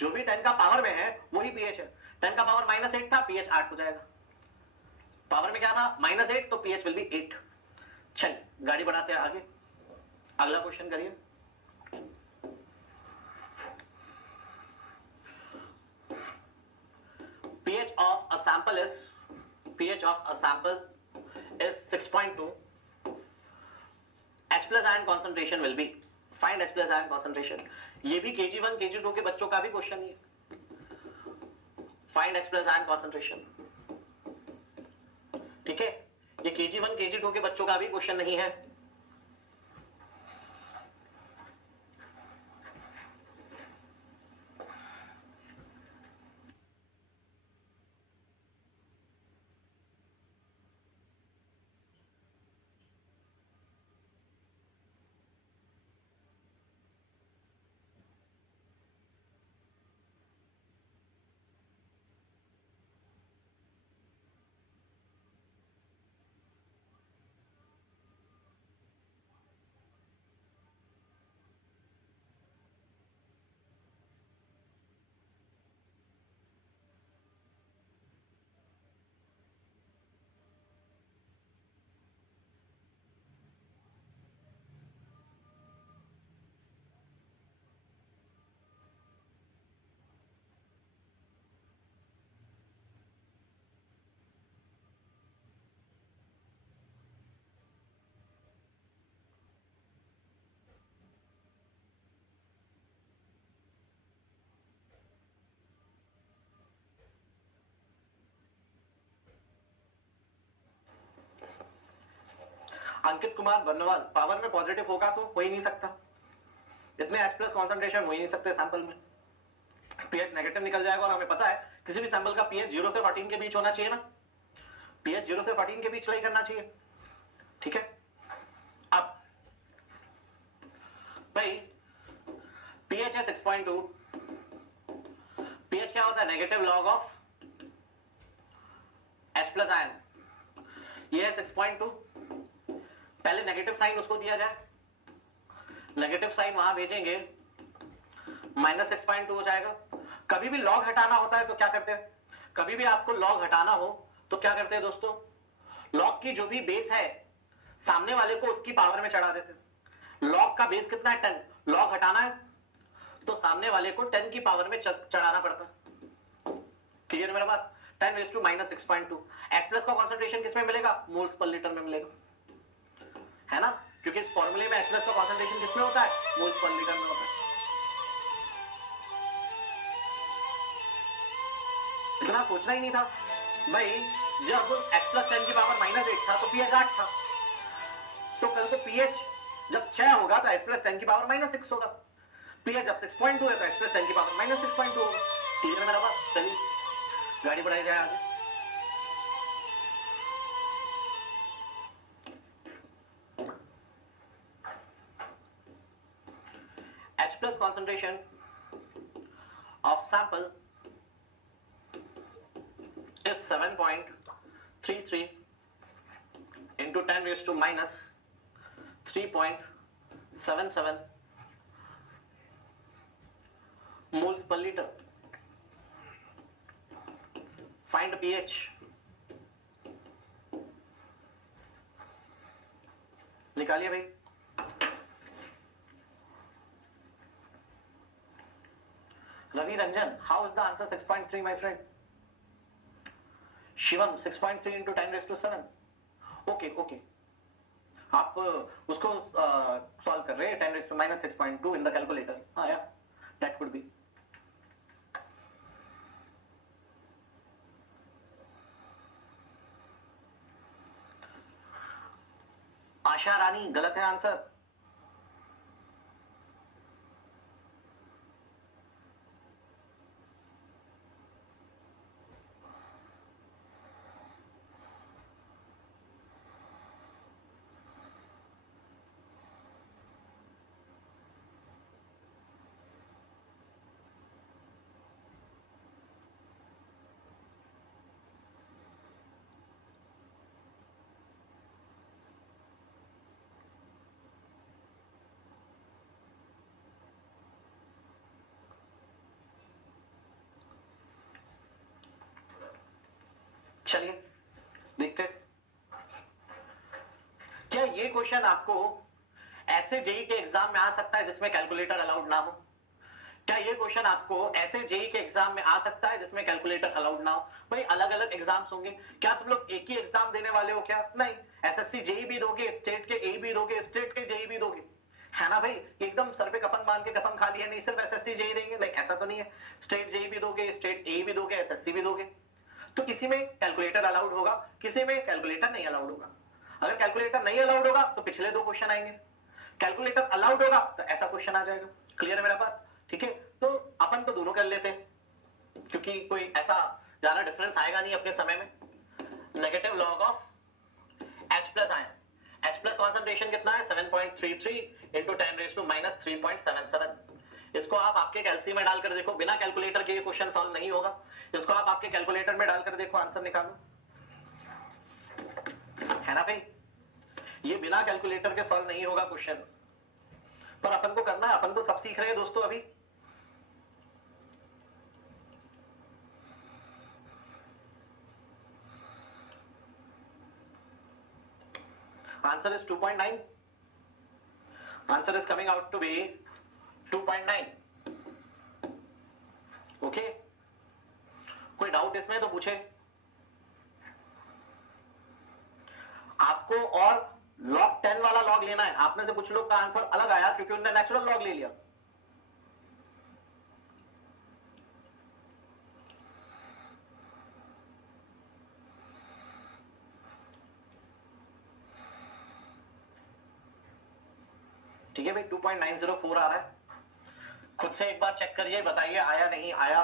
जो भी 10 का पावर में है वही पीएच है। 10 का पावर माइनस 8 था, पीएच 8 हो जाएगा। पावर में क्या था? माइनस 8, तो पीएच विल बी 8। चलिए गाड़ी बढ़ाते हैं आगे। अगला क्वेश्चन करिए। pH of a sample is 6.2. H plus ion concentration will be, find H plus ion concentration। ये भी KG1 KG2 के बच्चों का भी क्वेश्चन है। Find H plus ion concentration। ठीक है, ये KG1 KG2 के बच्चों का भी क्वेश्चन नहीं है। अंकित कुमार बर्नवाल, पावर में पॉजिटिव होगा तो हो ही नहीं सकता, इतने H प्लस कॉन्सेंट्रेशन हो ही नहीं सकते सैंपल में, पीएच नेगेटिव निकल जाएगा। और हमें पता है किसी भी सैंपल का पीएच 0 से 14 के बीच होना चाहिए ना, पीएच 0 से 14 के बीच लाई करना चाहिए, ठीक है। अब भाई पीएच है 6.2, पीएच क्या होता है, negative log of H plus ion, ये है 6.2, पहले नेगेटिव साइन उसको दिया जाए, नेगेटिव साइन वहां भेजेंगे, -6.2 हो जाएगा। कभी भी लॉग हटाना होता है तो क्या करते हैं, कभी भी आपको लॉग हटाना हो तो क्या करते हैं दोस्तों, लॉग की जो भी बेस है सामने वाले को उसकी पावर में चढ़ा देते हैं। लॉग का बेस कितना है 10, लॉग हटाना है तो सामने वाले को 10 की पावर में चढ़ाना पड़ता है, क्लियर मेरा बात, 10 raised to -6.2। H प्लस का कॉन्सेंट्रेशन किसमें मिलेगा, मोल्स पर लीटर में मिलेगा, है ना, क्योंकि इस फॉर्मूले में H प्लस का कॉन्सेंट्रेशन किसमें होता है, मोल्स पर लीटर में होता है। इतना सोचना ही नहीं था भाई, जब H प्लस 10 की पावर -8 था तो pH 8 था, तो कल को pH जब 6 होगा तो H प्लस 10 की पावर -6 होगा, pH जब 6.2 है तो H प्लस 10 की पावर -6.2 होगा, क्लियर है मेरा बात। चलिए गाड़ी बढ़ाई जाए आगे। H plus concentration of sample is 7.33 into 10 raised to -3.77 moles per liter. Find pH. निकालिए भाई, Ravi Ranjan, how is the answer 6.3 my friend? Shivam 6.3 into 10 raised to 7. Okay, okay. आप उसको सॉल्व कर रहे हैं 10 raised to -6.2 in the calculator. हाँ यार, that could be. Asha Rani गलत है आंसर। चलिए देखते, क्या ये क्वेश्चन आपको ऐसे जेई के एग्जाम में आ सकता है जिसमें कैलकुलेटर अलाउड ना हो? क्या ये क्वेश्चन आपको ऐसे जेई के एग्जाम में आ सकता है जिसमें कैलकुलेटर अलाउड ना हो? भाई अलग अलग एग्जाम्स होंगे, क्या तुम लोग एक ही एग्जाम देने वाले हो क्या? नहीं, एसएससी जेई भी दोगे, स्टेट के ए भी दोगे, स्टेट के जेई भी दोगे, है ना भाई। एकदम सर पे कफन बांध के कसम खा ली है, नहीं सिर्फ एसएससी जेई देंगे, नहीं ऐसा तो नहीं है, स्टेट जेई भी दोगे, स्टेट ए भी दोगे, एसएससी भी दोगे। तो किसी में कैलकुलेटर अलाउड होगा, किसी में कैलकुलेटर नहीं अलाउड होगा। अगर कैलकुलेटर नहीं अलाउड होगा तो पिछले दो क्वेश्चन आएंगे, कैलकुलेटर अलाउड होगा तो ऐसा क्वेश्चन आ जाएगा। क्लियर है मेरा बात, ठीक है। तो अपन तो दोनों कर लेते हैं क्योंकि कोई ऐसा ज्यादा डिफरेंस आएगा नहीं अपने समय में। Negative log of H plus ion, H plus concentration कितना है 7.33 into 10 raised to -3.77। इसको आप आपके कैलसी में डालकर देखो, बिना कैलकुलेटर के ये क्वेश्चन सॉल्व नहीं होगा। इसको आप आपके कैलकुलेटर में डालकर देखो, आंसर निकालो, है ना भाई। ये बिना कैलकुलेटर के सॉल्व नहीं होगा क्वेश्चन, पर अपन को करना है, अपन तो सब सीख रहे हैं दोस्तों अभी। Answer is 2.9, answer is coming out to be 2.9। Okay, कोई डाउट इसमें तो पूछे। आपको और लॉग 10 वाला लॉग लेना है, आप में से कुछ लोग का आंसर अलग आया क्योंकि उन्होंने नेचुरल लॉग ले लिया। ठीक है भाई, 2.904 आ रहा है। खुद से एक बार चेक करिए, बताइए आया नहीं आया।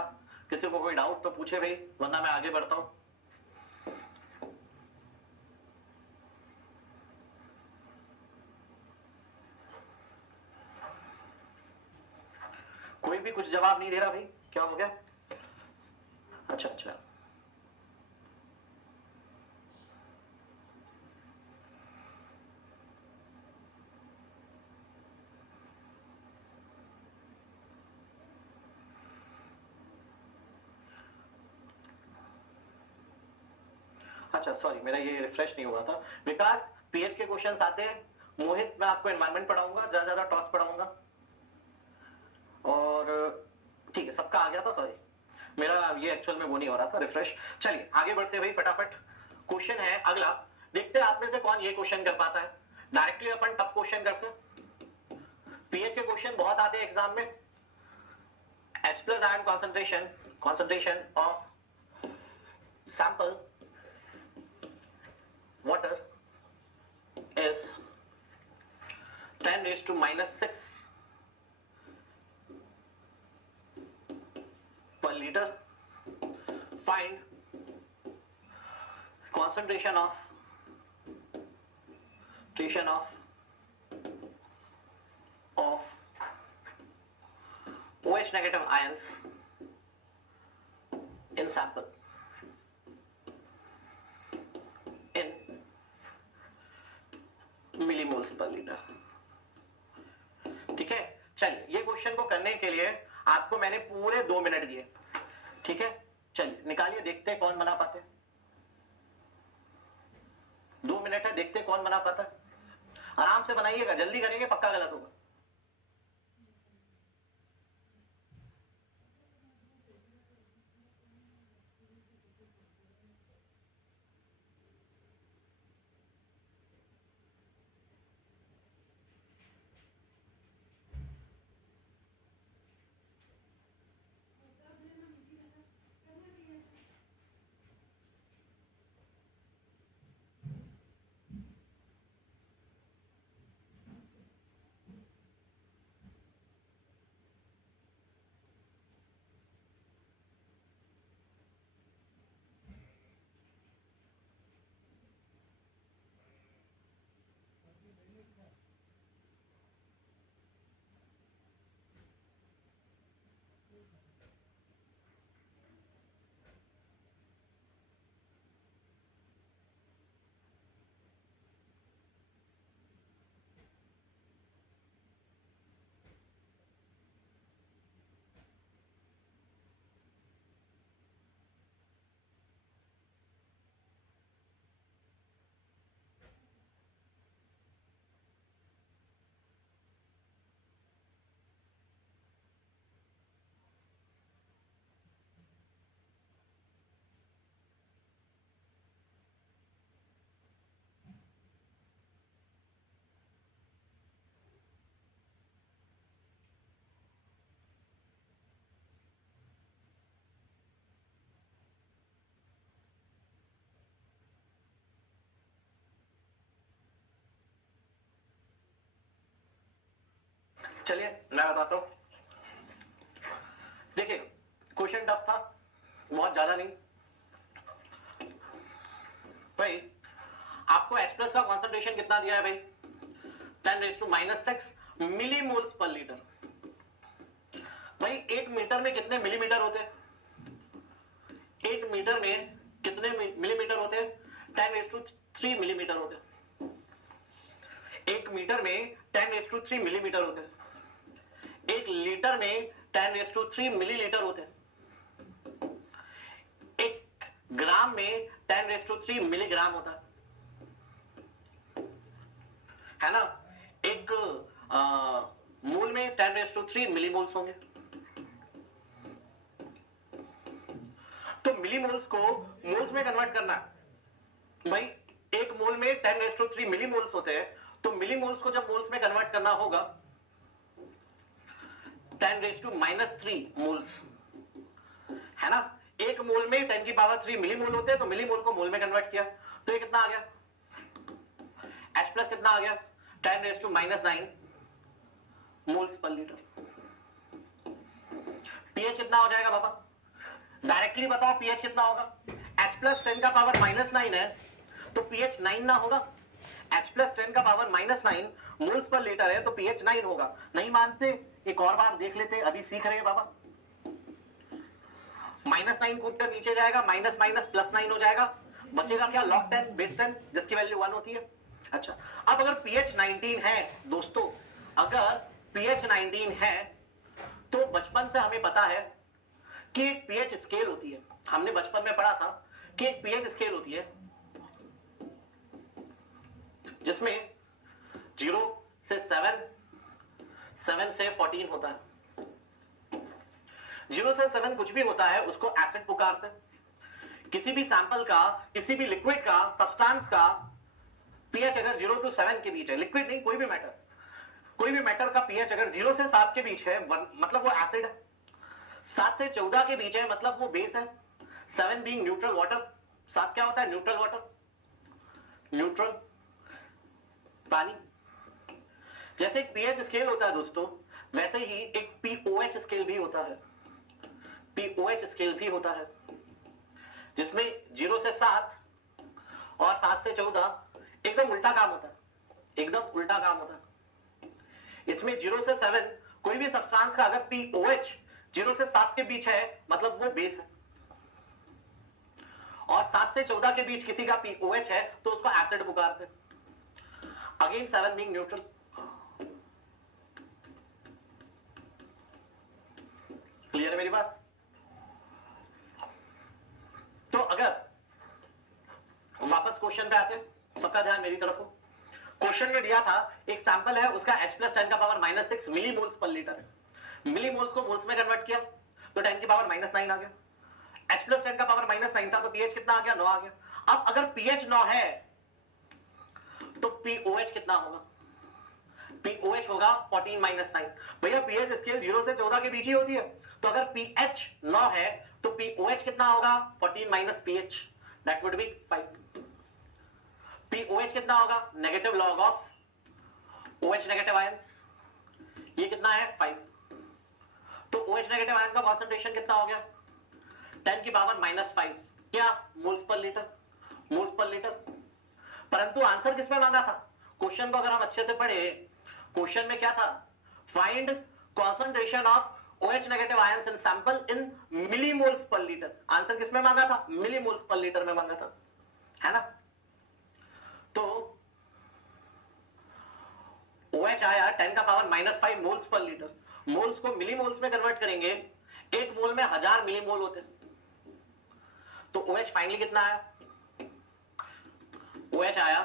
किसी को कोई डाउट तो पूछे भाई, वरना मैं आगे बढ़ता हूं। कोई भी कुछ जवाब नहीं दे रहा भाई, क्या हो गया? अच्छा अच्छा, अच्छा सॉरी, मेरा ये रिफ्रेश नहीं हुआ था। विकास, पीएच के क्वेश्चंस आते हैं। मोहित, मैं आपको एनवायरनमेंट पढ़ाऊंगा, ज्यादा टॉस पढ़ाऊंगा। और ठीक है, सबका आ गया था, सॉरी मेरा ये एक्चुअल में वो नहीं हो रहा था रिफ्रेश। चलिए आगे बढ़ते भाई फटाफट। क्वेश्चन है अगला, देखते हैं आप में से कौन ये क्वेश्चन कर पाता है। डायरेक्टली अपन टफ क्वेश्चन करते हैं। पीएच के क्वेश्चन बहुत आते हैं एग्जाम में। H plus ion concentration of sample water is 10 raised to minus 6 per liter. Find concentration of OH negative ions in sample in millimoles per liter। ठीक है, चलिए ये क्वेश्चन को करने के लिए आपको मैंने पूरे 2 मिनट दिए। ठीक है, चलिए निकालिए, देखते हैं कौन बना पाते। 2 मिनट है, देखते हैं कौन बना पाता। आराम से बनाइएगा, जल्दी करेंगे, पक्का गलत होगा। चलिए मैं बताता हूं। देखिए क्वेश्चन टफ था, बहुत ज्यादा नहीं भाई। आपको H प्लस का कॉन्सेंट्रेशन कितना दिया है भाई? 10 raise to minus 6 millimoles per litre. भाई 1 मीटर में कितने मिलीमीटर होते हैं? 1 मीटर में कितने मिलीमीटर होते हैं? 10 रेज़ टू 3 मिलीमीटर होते हैं। 1 मीटर में 10 रेज़ टू 3 मिलीमीटर होते हैं। 1 लीटर में 10 रेज़ टू 3 मिलीलीटर होते हैं। 1 ग्राम में 10 रेज़ टू 3 मिलीग्राम होता है ना? एक मोल में 10 रेज़ टू 3 मिलीमोल्स होंगे। तो मिलीमोल्स को मोल्स में कन्वर्ट करना है भाई। 1 मोल में 10 रेज़ टू 3 मिलीमोल्स होते हैं, तो मिलीमोल्स को जब मोल्स में कन्वर्ट करना होगा 10 रेज़ टू माइनस 3 मोल्स, है ना? 1 मोल में 10 की पावर 3 मिलीमोल होते हैं, तो मिलीमोल को मोल में कन्वर्ट किया, तो ये कितना आ गया? H प्लस कितना आ गया? 10 raise to minus 9 moles per litre. PH कितना हो जाएगा बाबा, डायरेक्टली बताओ पीएच कितना होगा। H प्लस 10 का पावर -9 है तो पीएच 9 ना होगा। H प्लस 10 का पावर -9 मोल्स पर लीटर है तो पीएच 9 होगा। नहीं मानते, एक और बार देख लेते, अभी सीख रहे हैं बाबा। -9 कूट कर नीचे जाएगा, माइनस माइनस +9 हो जाएगा, बचेगा क्या, log 10 बेस 10 जिसकी वैल्यू 1 होती है। अच्छा, अब अगर pH 19 है दोस्तों, अगर pH 19 है तो बचपन से हमें पता है कि एक pH स्केल होती है। हमने बचपन में पढ़ा था कि एक pH स्केल होती है जिसमें 0 से 7, 7 से 14 होता है। 0 से 7 कुछ भी होता है उसको एसिड पुकारते हैं। किसी भी सैंपल का, किसी भी लिक्विड का, सब्सटेंस का पीएच अगर 0 to 7 के बीच है, लिक्विड नहीं, कोई भी मैटर, कोई भी मैटर का पीएच अगर 0 से 7 के बीच है मतलब वो एसिड है। 7 से 14 के बीच है मतलब वो बेस है। 7 बीइंग न्यूट्रल वाटर, 7 क्या होता है, न्यूट्रल वाटर, न्यूट्रल पानी। जैसे एक पीएच स्केल होता है दोस्तों, वैसे ही एक पीओएच स्केल भी होता है। पीओएच स्केल भी होता है जिसमें 0 से 7 और 7 से 14 एकदम उल्टा काम होता है, एकदम उल्टा काम होता है। इसमें 0 से 7 कोई भी सब्सटेंस का अगर पीओएच 0 से 7 के बीच है मतलब वो बेस है, और 7 से 14 के बीच किसी का पीओएच है तो उसको एसिड पुकारते हैं। Again 7 being neutral. क्लियर है मेरी बात। तो अगर वापस क्वेश्चन पे आते, सबका ध्यान मेरी तरफ हो। क्वेश्चन में दिया था एक सैंपल है, उसका H प्लस 10 का पावर -6 मिलीमोल्स पर लीटर है। मिलीमोल्स को मोल्स में कन्वर्ट किया तो 10 की पावर -9 आ गया। H प्लस 10 का पावर -9 था तो पीएच कितना आ गया, 9 आ गया। अब अगर पीएच 9 है तो पीओएच कितना होगा, पीओएच होगा 14 - 9। भैया पीएच स्केल 0 से 14 के बीच ही होती है, तो अगर पीएच 9 है तो पीओएच कितना होगा, 14 - pH, that would B 5। POH कितना होगा, negative log of OH negative ions, ये कितना है 5। तो OH नेगेटिव आयन का कॉन्सेंट्रेशन कितना हो गया, 10 की पावर -5, क्या moles per litre, moles per litre. परंतु आंसर किसमें मांगा था, क्वेश्चन को अगर हम अच्छे से पढ़े, क्वेश्चन में क्या था, find concentration of OH negative ions in sample in millimoles per litre. Answer किसमें मांगा था, मिलीमोल्स पर लीटर में मांगा था, है ना। तो OH आया 10 का power -5 moles per litre. Moles को मिलीमोल्स में कन्वर्ट करेंगे, एक मोल में 1000 मिलीमोल होते हैं। तो OH फाइनली कितना आया, OH आया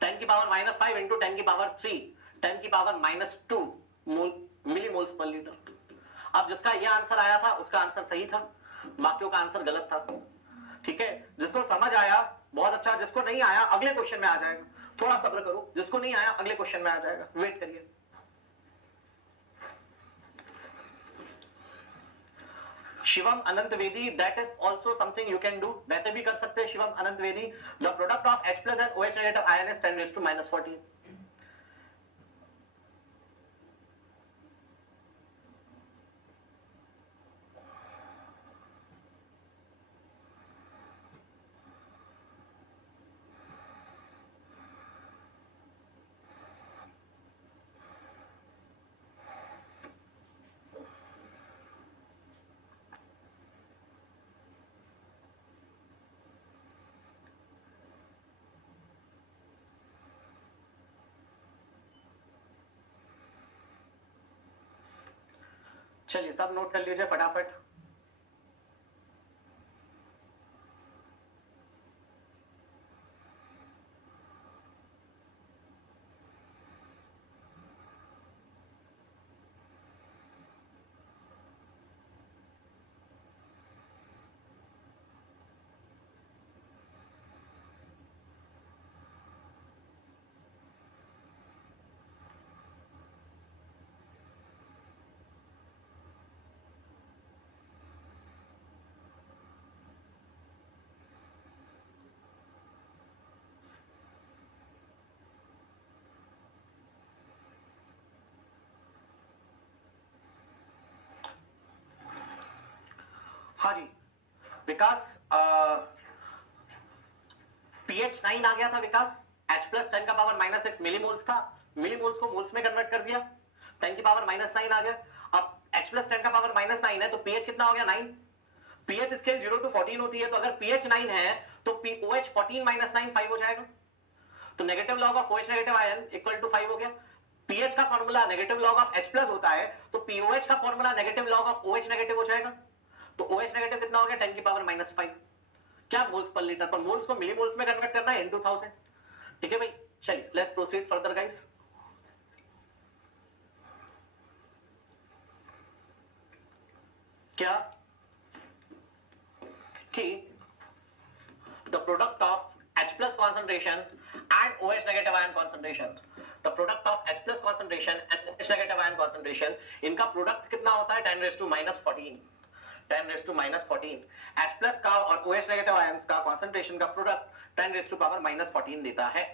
10 की पावर -5 इंटू 10 की पावर 3, 10 की पावर -2 मिलीमोल्स पर लीटर। अब जिसका यह आंसर आया था उसका आंसर सही था, बाकियों का आंसर गलत था। ठीक है, जिसको समझ आया बहुत अच्छा, जिसको नहीं आया अगले क्वेश्चन में आ जाएगा, थोड़ा सब्र करो, जिसको नहीं आया अगले क्वेश्चन में आ जाएगा, वेट करिए। शिवम अनंत वेदी, that is also something you can do, वैसे भी कर सकते हैं शिवम अनंत वेदी। The product of H plus and OH negative ion is 10⁻⁻14। चलिए सब नोट कर लीजिए फटाफट। हाँ जी विकास, pH 9 आ गया था विकास, H प्लस 10 का पावर माइनस 6 मिलीमोल्स था, मिलीमोल्स को मोल्स में कन्वर्ट कर दिया, 10 की पावर माइनस 9 आ गया। अब H प्लस 10 का पावर माइनस 9 है तो pH कितना हो गया 9। pH स्केल 0 to 14 होती है, तो अगर pH 9 है तो OH 14 माइनस 9 5 हो जाएगा, तो negative log of OH negative ion equal to 5 हो गया। pH का formula negative log of H plus होता है, तो POH का formula negative log of OH negative हो जाएगा, तो OH नेगेटिव कितना हो गया 10 की पावर माइनस 5। क्या मोल्स पर लीटर, पर मोल्स को मिलीमोल्स में कन्वर्ट करना है इनटू 1000। ठीक है भाई, चलिए लेट्स प्रोसीड फर्दर गाइस। क्या कि the product of H plus concentration and OH negative ion concentration, the product of H plus concentration and OH negative ion concentration, इनका प्रोडक्ट कितना होता है 10 raised to minus 14, 10 raised to minus 14। H plus का और OH negative ions का concentration का product 10 raised to power minus 14 देता है।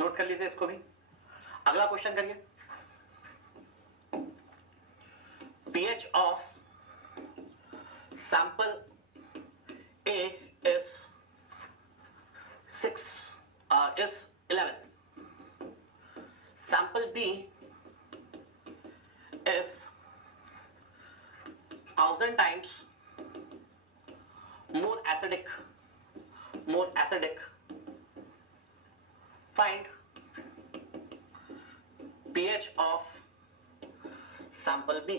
नोट कर लीजिए इसको भी। अगला क्वेश्चन करिए, pH of sample A is 6 is 11, sample B is 1000 times more acidic, find pH of sample B।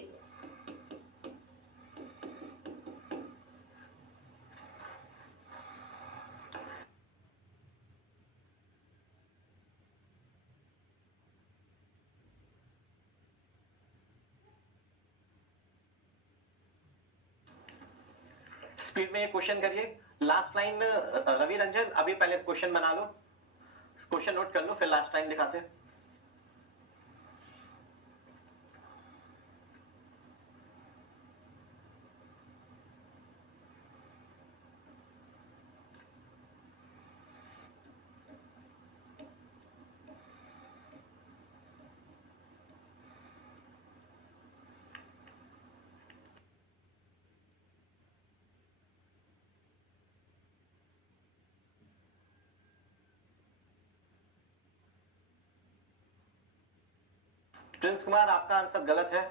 Speed में क्वेश्चन करिए, लास्ट लाइन रवि रंजन अभी पहले क्वेश्चन बना लो, क्वेश्चन नोट कर लो, फिर लास्ट लाइन दिखाते हैं। प्रिंस कुमार आपका आंसर गलत है।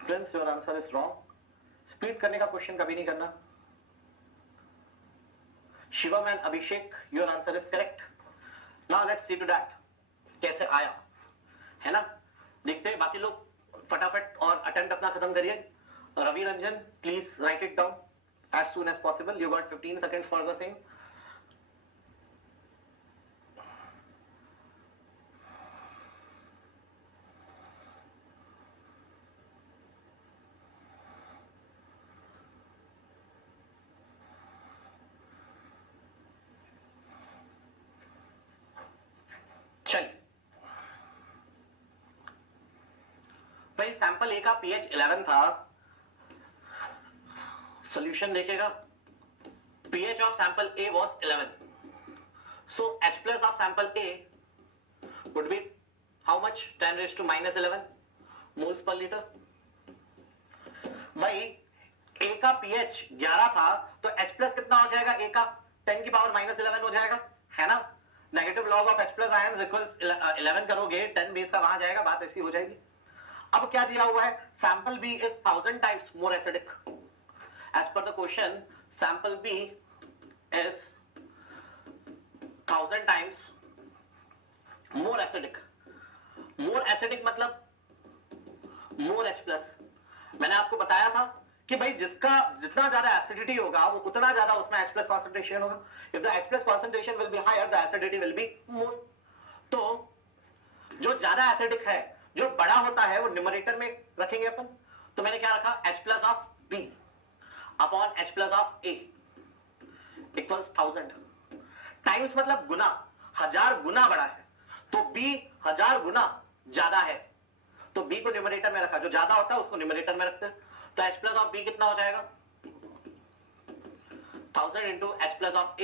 Prince your answer is wrong, split करने का क्वेश्चन कभी नहीं करना। Shivam and Abhishek your answer is correct. Now let's see to that कैसे आया है ना, देखते हैं। बाकी लोग फटाफट और अटेम्प्ट अपना खत्म करिए। Ravi Ranjan please write it down as soon as possible, you got 15 seconds for the same। चलिए भाई, सैंपल ए का pH 11 था, सॉल्यूशन देखेगा, pH of sample A was 11, so H plus of sample A would be how much, 10 raised to minus 11 moles per liter। भाई A का pH 11 था तो H plus कितना हो जाएगा A का, 10 की पावर माइनस 11 हो जाएगा, है ना। Negative log of H plus ions equals 11 करोगे, 10 बेस का वहां जाएगा, बात ऐसी हो जाएगी। अब क्या दिया हुआ है, sample B is 1000 times more acidic। As per the question, sample B is 1000 times more acidic। more acidic मतलब more H plus। मैंने आपको बताया था कि भाई जिसका जितना ज्यादा एसिडिटी होगा वो उतना ज्यादा उसमें H plus concentration होगा। If the H plus concentration will be higher, the acidity will be more। तो जो ज्यादा एसिडिक है, जो बड़ा होता है, वो न्यूमरेटर में रखेंगे अपन। तो मैंने क्या रखा, H plus of B upon H plus of A equals 1000। Times मतलब गुना, 1000 गुना बड़ा है, तो B 1000 गुना ज्यादा है, तो B को न्यूमरेटर में रखा, जो ज्यादा होता है उसको न्यूमरेटर में रखते हैं। तो H plus of B कितना हो जाएगा, 1000 into H plus of A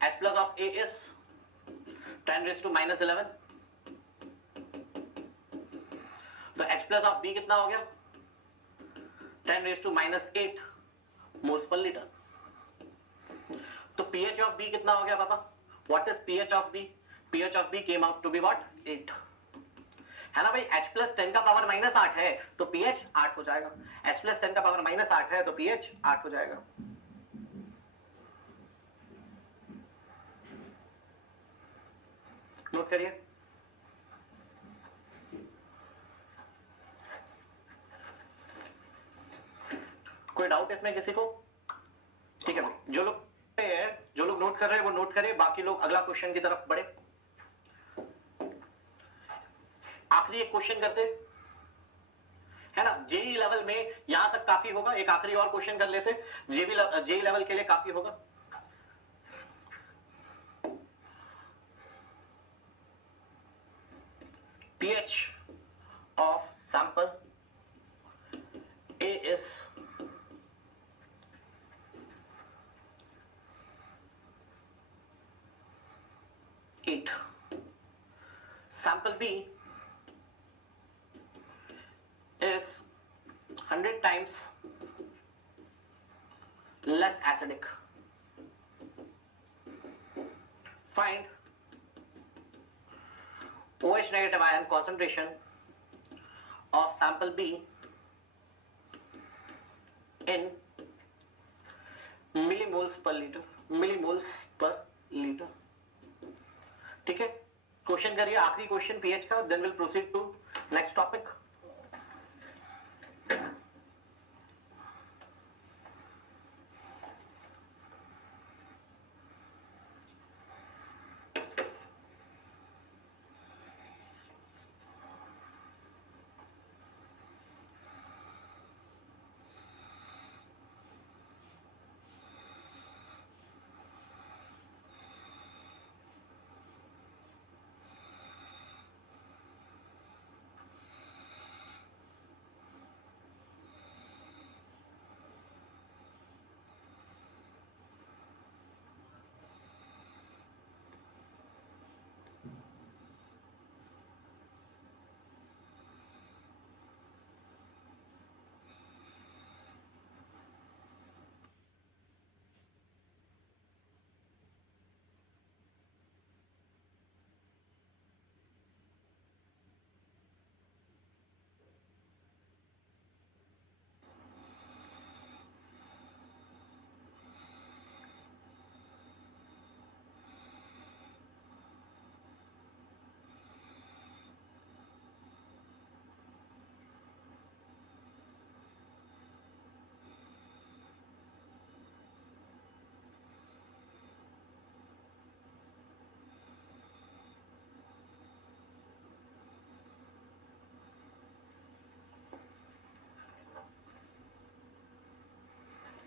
H plus of A is 10 raised to minus 11, तो H plus of B कितना हो गया 10 raised to minus 8 moles per liter. तो pH of B कितना हो गया पापा? What is pH of B? pH of B came out to be what? 8 है ना भाई. H plus 10 का पावर माइनस 8 है तो pH 8 हो जाएगा. H plus 10 का पावर माइनस 8 है तो pH 8 हो जाएगा. नोट करिए. कोई डाउट इसमें किसी को? ठीक है भाई. जो लोग नोट कर रहे हैं वो नोट करें, बाकी लोग अगला क्वेश्चन की तरफ बढ़े. आखिरी एक क्वेश्चन करते है ना. जेई लेवल में यहां तक काफी होगा. एक आखिरी और क्वेश्चन कर लेते. जेई लेवल के लिए काफी होगा. pH of sample A is 8. Sample B is 100 times less acidic. Find OH negative ion concentration of sample B in millimoles per liter. millimoles per liter. ठीक है. क्वेश्चन करिए आखिरी क्वेश्चन पीएच का, then will proceed to next topic.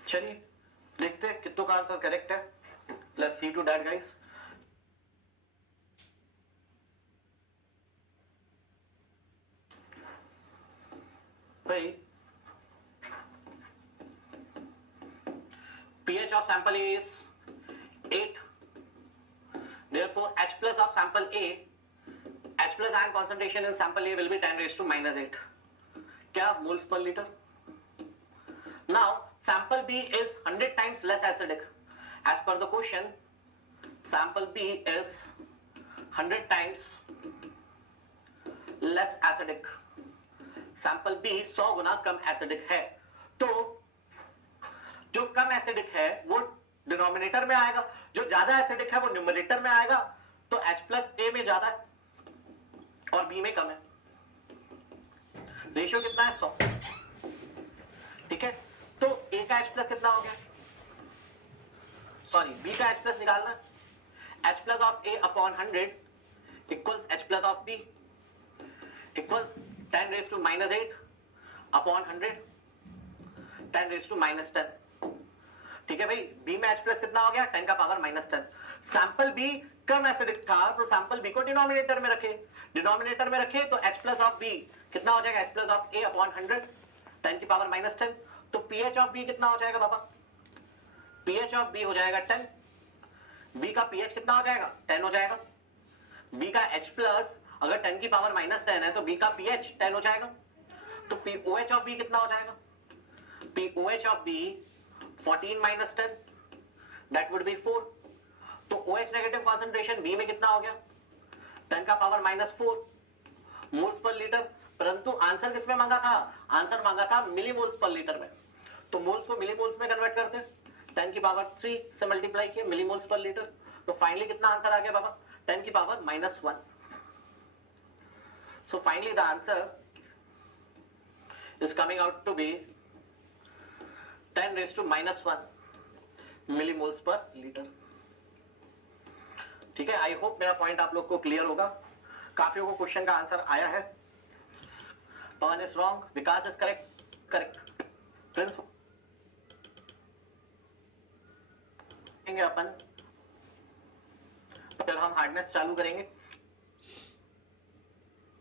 चलिए देखते हैं कितनों का आंसर करेक्ट है. Let's see to that guys. भाई pH of sample A is 8. Therefore H plus of sample A, H plus ion concentration in sample A will be 10 raised to minus 8. क्या moles per liter? Now sample B is 100 times less acidic. As per the question, sample B is 100 times less acidic. sample B 100 Guna come acidic है. तो जो कम एसिडिक है वो डिनोमिनेटर में आएगा, जो ज्यादा एसिडिक है वो न्यूमरेटर में आएगा. तो H plus A में ज्यादा है और B में कम है. रेशियो कितना है? 100. ठीक है. तो A का H plus कितना हो गया? सॉरी, B का H plus निकालना. H plus of A upon 100 equals H plus of B equals 10 raised to minus 8 upon 100 10 raised to minus 10. ठीक है भाई. B में H plus कितना हो गया? 10 का पावर माइनस 10. सैंपल B कम एसिडिक था तो सैंपल B को डिनोमिनेटर में रखे. डिनोमिनेटर में रखे तो H plus of B कितना हो जाएगा? H plus of A upon 100 10 की पावर माइनस 10. तो pH of B कितना हो जाएगा पापा? pH of B हो जाएगा 10. बी का पीएच कितना हो जाएगा 10 हो जाएगा, बी का H प्लस अगर 10 की पावर -10 है तो बी का पीएच 10 हो जाएगा, तो पीओएच ऑफ बी कितना हो जाएगा, pOH of B 14 - 10 that would be 4। तो OH नेगेटिव कॉन्सेंट्रेशन बी में कितना हो गया 10 का पावर -4 मोल्स पर लीटर, परंतु आंसर किसमें मांगा था, आंसर मांगा था मिलीमोल्स पर लीटर में, तो मोल्स को मिलीमोल्स में कन्वर्ट करते हैं, 10 की पावर 3 से मल्टीप्लाई किया मिलीमोल्स पर लीटर, तो फाइनली कितना आंसर आ गया बाबा 10 की power -1। So finally the answer is coming out to be 10⁻⁻1 millimoles per litre. ठीक है, आई होप मेरा पॉइंट आप लोग को क्लियर होगा। काफियों को क्वेश्चन का आंसर आया है। Pawan is wrong, Vikas is correct, correct. Prince अपन फिर हम हार्डनेस चालू करेंगे।